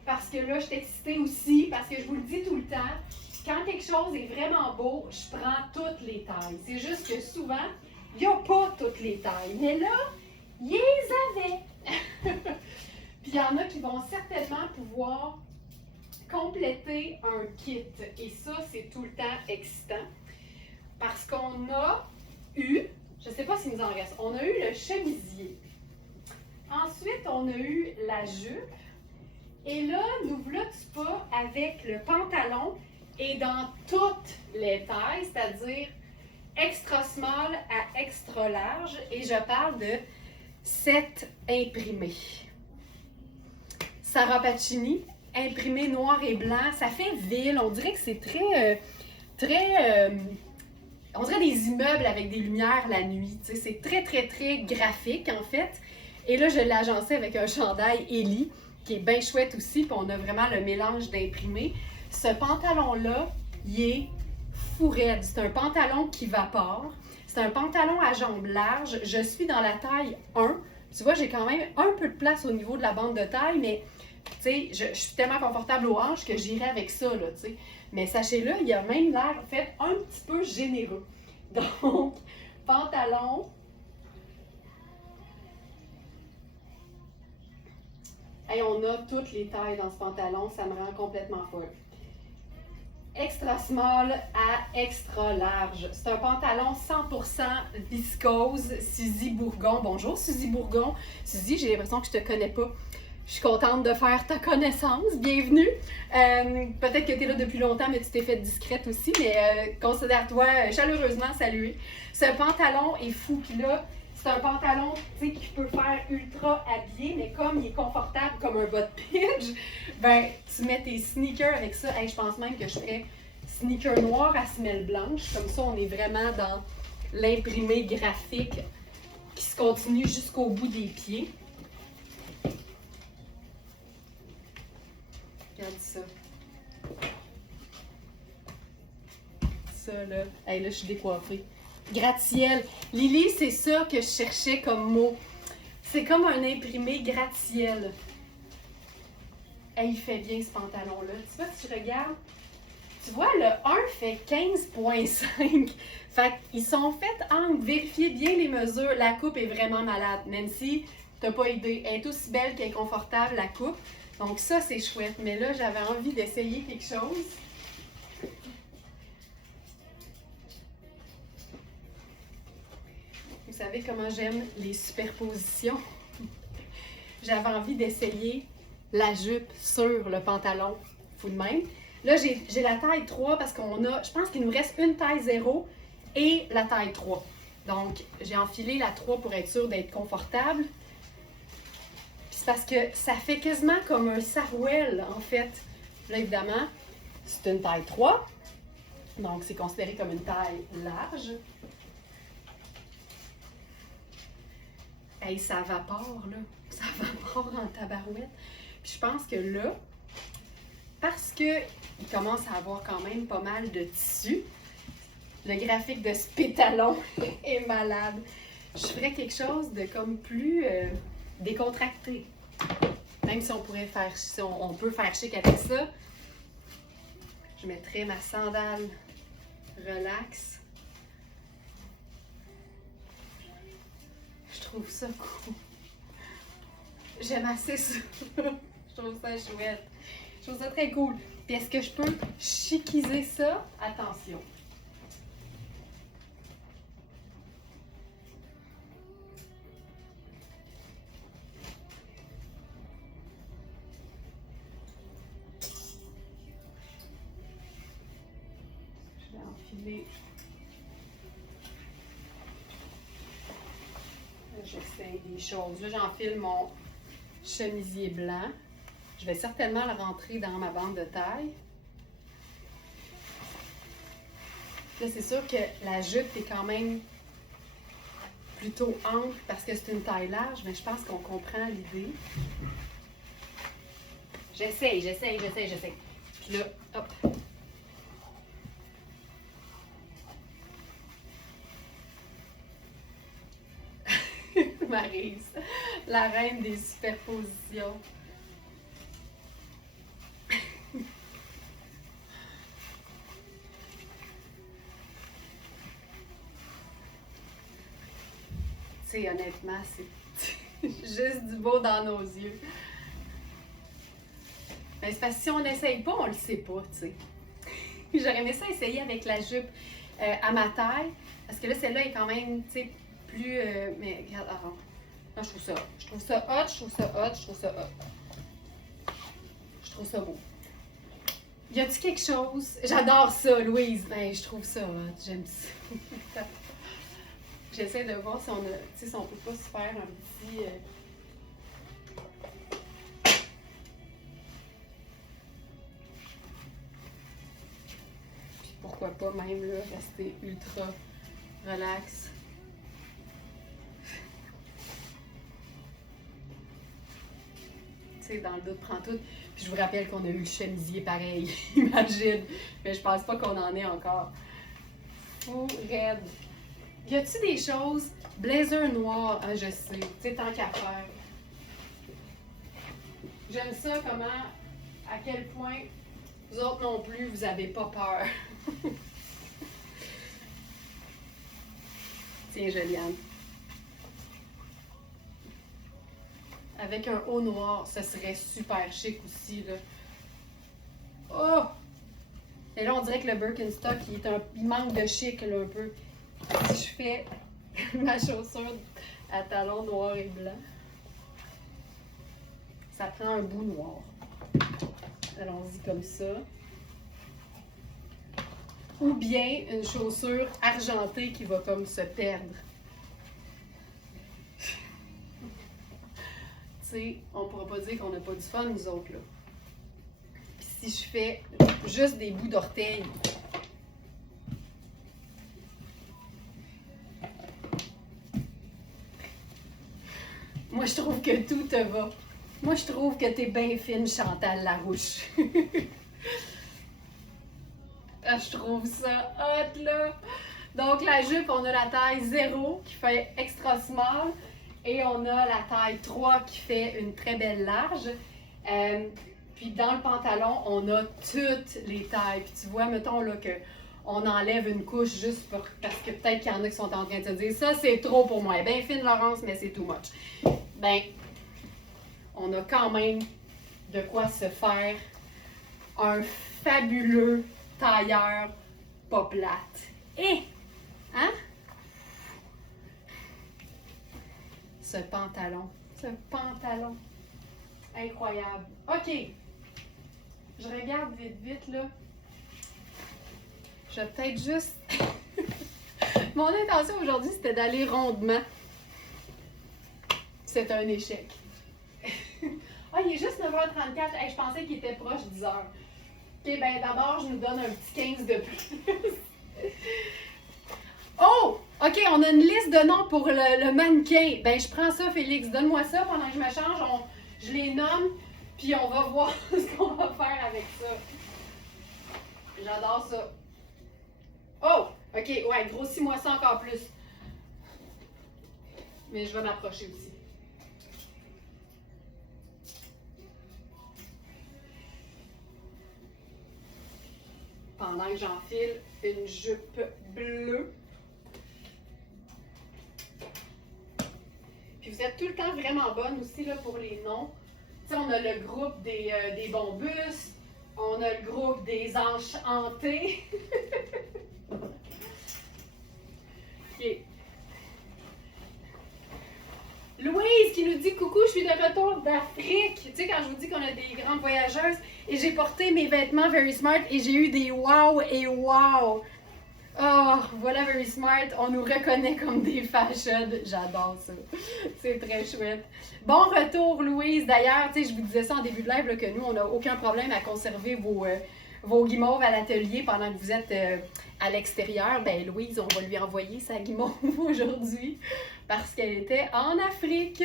Parce que là, je suis excitée aussi, parce que je vous le dis tout le temps, quand quelque chose est vraiment beau, je prends toutes les tailles. C'est juste que souvent, il n'y a pas toutes les tailles. Mais là, ils les avaient. Puis il y en a qui vont certainement pouvoir compléter un kit. Et ça, c'est tout le temps excitant. Parce qu'on a eu Je ne sais pas s'il nous en reste. On a eu le chemisier. Ensuite, on a eu la jupe. Et là, nous voilà pas avec le pantalon et dans toutes les tailles, c'est-à-dire extra small à extra large. Et je parle de 7 imprimés. Sarah Pacini, imprimé noir et blanc. Ça fait ville. On dirait que c'est on dirait des immeubles avec des lumières la nuit. C'est très, très, très graphique, en fait. Et là, je l'ai agencé avec un chandail Ellie, qui est bien chouette aussi, puis on a vraiment le mélange d'imprimés. Ce pantalon-là, il est fou raide. C'est un pantalon qui vapore. C'est un pantalon à jambes larges. Je suis dans la taille 1. Tu vois, j'ai quand même un peu de place au niveau de la bande de taille, mais tu sais, je suis tellement confortable aux hanches que j'irai avec ça, là, tu sais. Mais sachez-le, il a même l'air, en fait, un petit peu généreux. Donc, pantalon. Et on a toutes les tailles dans ce pantalon, ça me rend complètement folle. Extra small à extra large. C'est un pantalon 100% viscose, Suzy Bourgon. Bonjour Suzy Bourgon. Suzy, j'ai l'impression que je te connais pas. Je suis contente de faire ta connaissance. Bienvenue. Peut-être que tu es là depuis longtemps, mais tu t'es fait discrète aussi, mais considère-toi chaleureusement saluée. Ce pantalon est fou. Puis là, c'est un pantalon qui peut faire ultra habillé, mais comme il est confortable comme un bas de pidge, ben tu mets tes sneakers avec ça. Hey, je pense même que je ferais sneakers noirs à semelle blanche. Comme ça, on est vraiment dans l'imprimé graphique qui se continue jusqu'au bout des pieds. Regarde ça. Ça, là. Hey, là, je suis décoiffée. Gratte-ciel. Lily, c'est ça que je cherchais comme mot. C'est comme un imprimé gratte-ciel. Hey, il fait bien ce pantalon-là. Tu vois, si je regarde, tu vois, le 1 fait 15,5. Fait qu'ils sont faits en vérifier bien les mesures. La coupe est vraiment malade. Même si t'as pas idée. Elle est aussi belle qu'elle est confortable, la coupe. Donc ça, c'est chouette. Mais là, j'avais envie d'essayer quelque chose. Vous savez comment j'aime les superpositions. J'avais envie d'essayer la jupe sur le pantalon. Fou de même. Là, j'ai la taille 3 parce qu'on a, je pense qu'il nous reste une taille 0 et la taille 3. Donc, j'ai enfilé la 3 pour être sûre d'être confortable. C'est parce que ça fait quasiment comme un sarouel, en fait. Là, évidemment, c'est une taille 3. Donc, c'est considéré comme une taille large. Hey, ça vapore, là. Ça vapore en tabarouette. Puis je pense que là, parce qu'il commence à avoir quand même pas mal de tissu, le graphique de ce pétalon est malade. Je ferais quelque chose de comme plus décontracté. Même si on pourrait faire, si on peut faire chic avec ça, je mettrais ma sandale relax. Je trouve ça cool. J'aime assez ça. Je trouve ça chouette. Je trouve ça très cool. Puis est-ce que je peux chiquiser ça? Attention. Je vais enfiler. J'essaie des choses. Là, j'enfile mon chemisier blanc. Je vais certainement le rentrer dans ma bande de taille. Là, c'est sûr que la jupe est quand même plutôt ample parce que c'est une taille large, mais je pense qu'on comprend l'idée. J'essaie. Puis là, hop. Maryse, la reine des superpositions. Tu sais, honnêtement, c'est juste du beau dans nos yeux. Mais c'est parce que si on n'essaye pas, on le sait pas, tu sais. J'aurais aimé ça essayer avec la jupe à ma taille, parce que là, celle-là est quand même, tu sais, plus... mais regarde, avant. Non, je trouve ça hot. Je trouve ça hot, je trouve ça hot, je trouve ça hot. Je trouve ça beau. Y a-tu quelque chose? J'adore ça, Louise. Ben, je trouve ça hot, j'aime ça. J'essaie de voir si on a... Tu sais, si on peut pas se faire un petit... Puis pourquoi pas même, là, rester ultra relax. Tu sais, dans le doute, prends tout. Puis je vous rappelle qu'on a eu le chemisier pareil, imagine. Mais je pense pas qu'on en ait encore. Fou raide. Y a-tu des choses? Blazer noir, ah, je sais, tu sais, tant qu'à faire. J'aime ça, comment, à quel point, vous autres non plus, vous avez pas peur. Tiens, Juliane. Avec un haut noir, ça serait super chic aussi, là. Oh! Et là, on dirait que le Birkenstock, il manque de chic, là, un peu. Si je fais ma chaussure à talons noir et blanc, ça prend un bout noir. Allons-y comme ça. Ou bien une chaussure argentée qui va comme se perdre. Tu sais, on ne pourra pas dire qu'on n'a pas du fun, nous autres, là. Puis si je fais juste des bouts d'orteils, moi, je trouve que tout te va. Moi, je trouve que t'es bien fine, Chantal Larouche. Ah, je trouve ça hot, là. Donc, la jupe, on a la taille 0 qui fait extra small. Et on a la taille 3 qui fait une très belle large. Puis, dans le pantalon, on a toutes les tailles. Puis, tu vois, mettons, là, qu'on enlève une couche juste parce que peut-être qu'il y en a qui sont en train de se dire « Ça, c'est trop pour moi. » Bien fine, Laurence, mais c'est too much. Ben, on a quand même de quoi se faire un fabuleux tailleur pas plate. Et, hein? Ce pantalon, incroyable. OK, je regarde vite, là. Je vais peut-être juste... Mon intention aujourd'hui, c'était d'aller rondement. C'est un échec. Ah, il est juste 9h34. Hey, je pensais qu'il était proche 10h. OK, ben d'abord, je nous donne un petit 15 de plus. Oh! OK, on a une liste de noms pour le mannequin. Ben, je prends ça, Félix. Donne-moi ça pendant que je me change. Je les nomme, puis on va voir ce qu'on va faire avec ça. J'adore ça. Oh! OK, ouais, grossis-moi ça encore plus. Mais je vais m'approcher aussi. Pendant que j'enfile une jupe bleue. Puis vous êtes tout le temps vraiment bonne aussi là, pour les noms. Tu sais, on a le groupe des bons bus, on a le groupe des enchantés. Okay. Louise qui nous dit coucou, je suis de retour d'Afrique. Tu sais, quand je vous dis qu'on a des grandes voyageuses et j'ai porté mes vêtements Very Smart et j'ai eu des wow et wow. Oh, voilà Very Smart, on nous reconnaît comme des fashion. J'adore ça. C'est très chouette. Bon retour, Louise. D'ailleurs, tu sais, je vous disais ça en début de live là, que nous, on n'a aucun problème à conserver vos guimauves à l'atelier pendant que vous êtes à l'extérieur. Ben Louise, on va lui envoyer sa guimauve aujourd'hui parce qu'elle était en Afrique.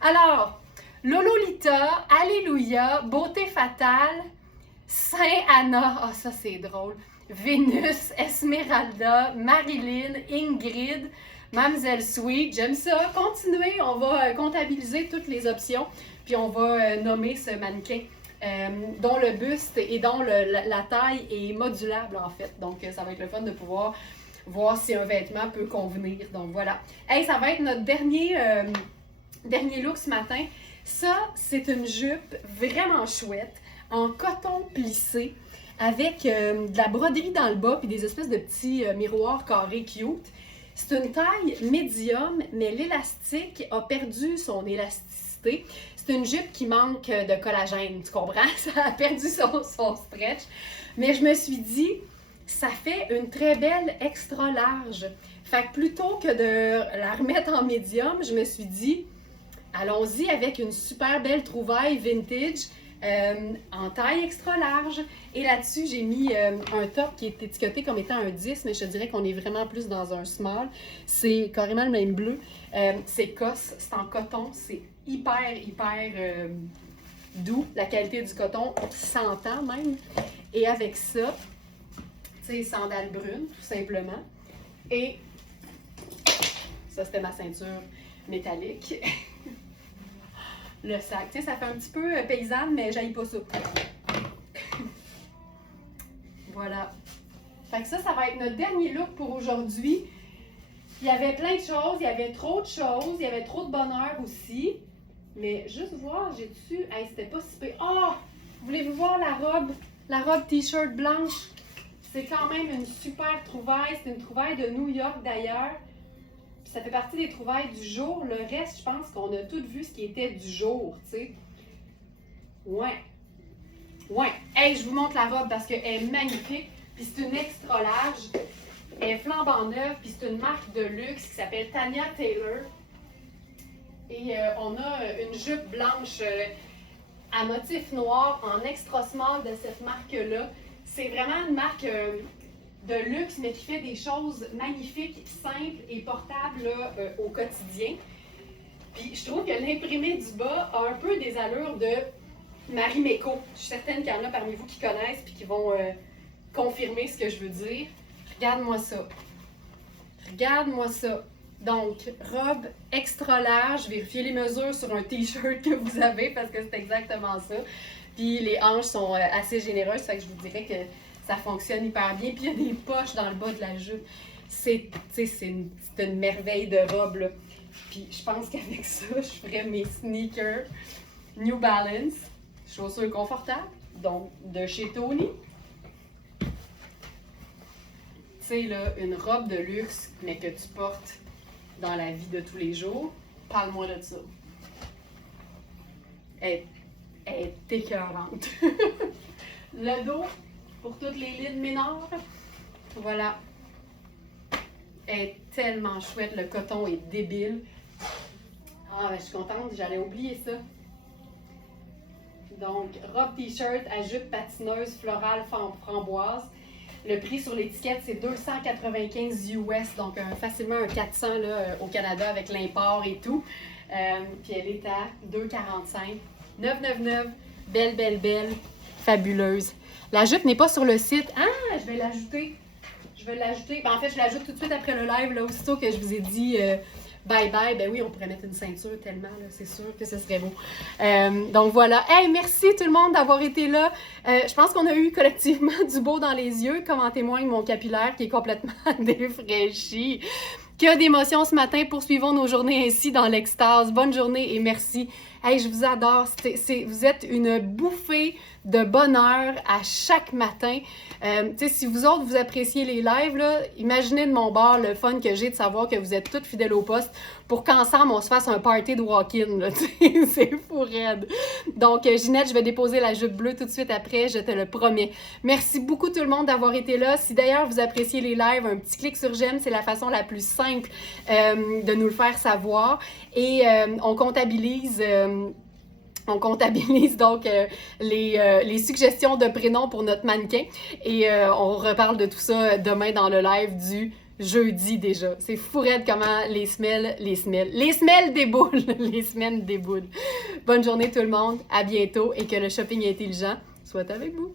Alors, Lololita, Alléluia, Beauté Fatale, Saint Anna, ah ça c'est drôle, Vénus, Esmeralda, Marilyn, Ingrid, Mademoiselle Sweet, j'aime ça. Continuez, on va comptabiliser toutes les options, puis on va nommer ce mannequin. Dont le buste et dont la taille est modulable en fait. Donc ça va être le fun de pouvoir voir si un vêtement peut convenir. Donc voilà. Hey, ça va être notre dernier look ce matin. Ça, c'est une jupe vraiment chouette en coton plissé avec de la broderie dans le bas puis des espèces de petits miroirs carrés cute. C'est une taille médium, mais l'élastique a perdu son élasticité. C'est une jupe qui manque de collagène, tu comprends? Ça a perdu son stretch. Mais je me suis dit, ça fait une très belle extra large. Fait que plutôt que de la remettre en médium, je me suis dit, allons-y avec une super belle trouvaille vintage en taille extra large. Et là-dessus, j'ai mis un top qui est étiqueté comme étant un 10, mais je te dirais qu'on est vraiment plus dans un small. C'est carrément le même bleu. C'est COS, c'est en coton, c'est hyper doux. La qualité du coton s'entend même. Et avec ça, tu sais, sandales brunes, tout simplement. Et ça, c'était ma ceinture métallique. Le sac. Tu sais, ça fait un petit peu paysanne, mais j'haïs pas ça. Voilà. Fait que ça va être notre dernier look pour aujourd'hui. Il y avait plein de choses, il y avait trop de choses, il y avait trop de bonheur aussi. Mais juste voir, j'ai-tu... Hey, c'était pas si pire. Oh! Voulez-vous voir la robe? La robe t-shirt blanche. C'est quand même une super trouvaille. C'est une trouvaille de New York d'ailleurs. Ça fait partie des trouvailles du jour. Le reste, je pense qu'on a toutes vu ce qui était du jour, tu sais. Ouais. Ouais. Hey, je vous montre la robe parce qu'elle est magnifique. Puis c'est une extra large. Elle est flambant neuve. Puis c'est une marque de luxe qui s'appelle Tanya Taylor. Et on a une jupe blanche à motif noir en extra small de cette marque-là. C'est vraiment une marque de luxe, mais qui fait des choses magnifiques, simples et portables là, au quotidien. Puis je trouve que l'imprimé du bas a un peu des allures de Marimekko. Je suis certaine qu'il y en a parmi vous qui connaissent et qui vont confirmer ce que je veux dire. Regarde-moi ça. Regarde-moi ça. Donc, robe extra large. Vérifiez les mesures sur un t-shirt que vous avez parce que c'est exactement ça. Puis les hanches sont assez généreuses, fait que je vous dirais que ça fonctionne hyper bien. Puis il y a des poches dans le bas de la jupe. C'est une merveille de robe, là. Puis je pense qu'avec ça, je ferais mes sneakers New Balance, chaussures confortables, donc de chez Tony. Tu sais, là, une robe de luxe, mais que tu portes dans la vie de tous les jours. Parle-moi de ça. Elle est écœurante. Le dos, pour toutes les lides mineures, voilà. Elle est tellement chouette, le coton est débile. Ah, ben, je suis contente, j'allais oublier ça. Donc, robe t-shirt à jupe patineuse florale framboise. Le prix sur l'étiquette, c'est 295 US, donc facilement un 400 là, au Canada avec l'import et tout. Puis elle est à 2,45. 9,99. Belle, belle, belle. Fabuleuse. La jupe n'est pas sur le site. Ah, je vais l'ajouter. Je vais l'ajouter. Ben, en fait, je l'ajoute tout de suite après le live, là, aussitôt que je vous ai dit bye bye. Ben oui, on pourrait mettre une ceinture tellement, là, c'est sûr que ce serait beau. Donc voilà. Hey, merci tout le monde d'avoir été là. Je pense qu'on a eu collectivement du beau dans les yeux, comme en témoigne mon capillaire qui est complètement défraîchi. Que d'émotions ce matin. Poursuivons nos journées ainsi dans l'extase. Bonne journée et merci. Hey, je vous adore. Vous êtes une bouffée de bonheur à chaque matin. Si vous autres, vous appréciez les lives, là, imaginez de mon bord le fun que j'ai de savoir que vous êtes toutes fidèles au poste pour qu'ensemble, on se fasse un party de walk-in. C'est fou raide. Donc, Ginette, je vais déposer la jupe bleue tout de suite après, je te le promets. Merci beaucoup tout le monde d'avoir été là. Si d'ailleurs vous appréciez les lives, un petit clic sur j'aime, c'est la façon la plus simple de nous le faire savoir. Et on comptabilise donc les suggestions de prénoms pour notre mannequin et on reparle de tout ça demain dans le live du jeudi déjà. C'est fou raide comment les semelles déboulent, les semaines déboulent. Bonne journée tout le monde, à bientôt et que le shopping intelligent soit avec vous.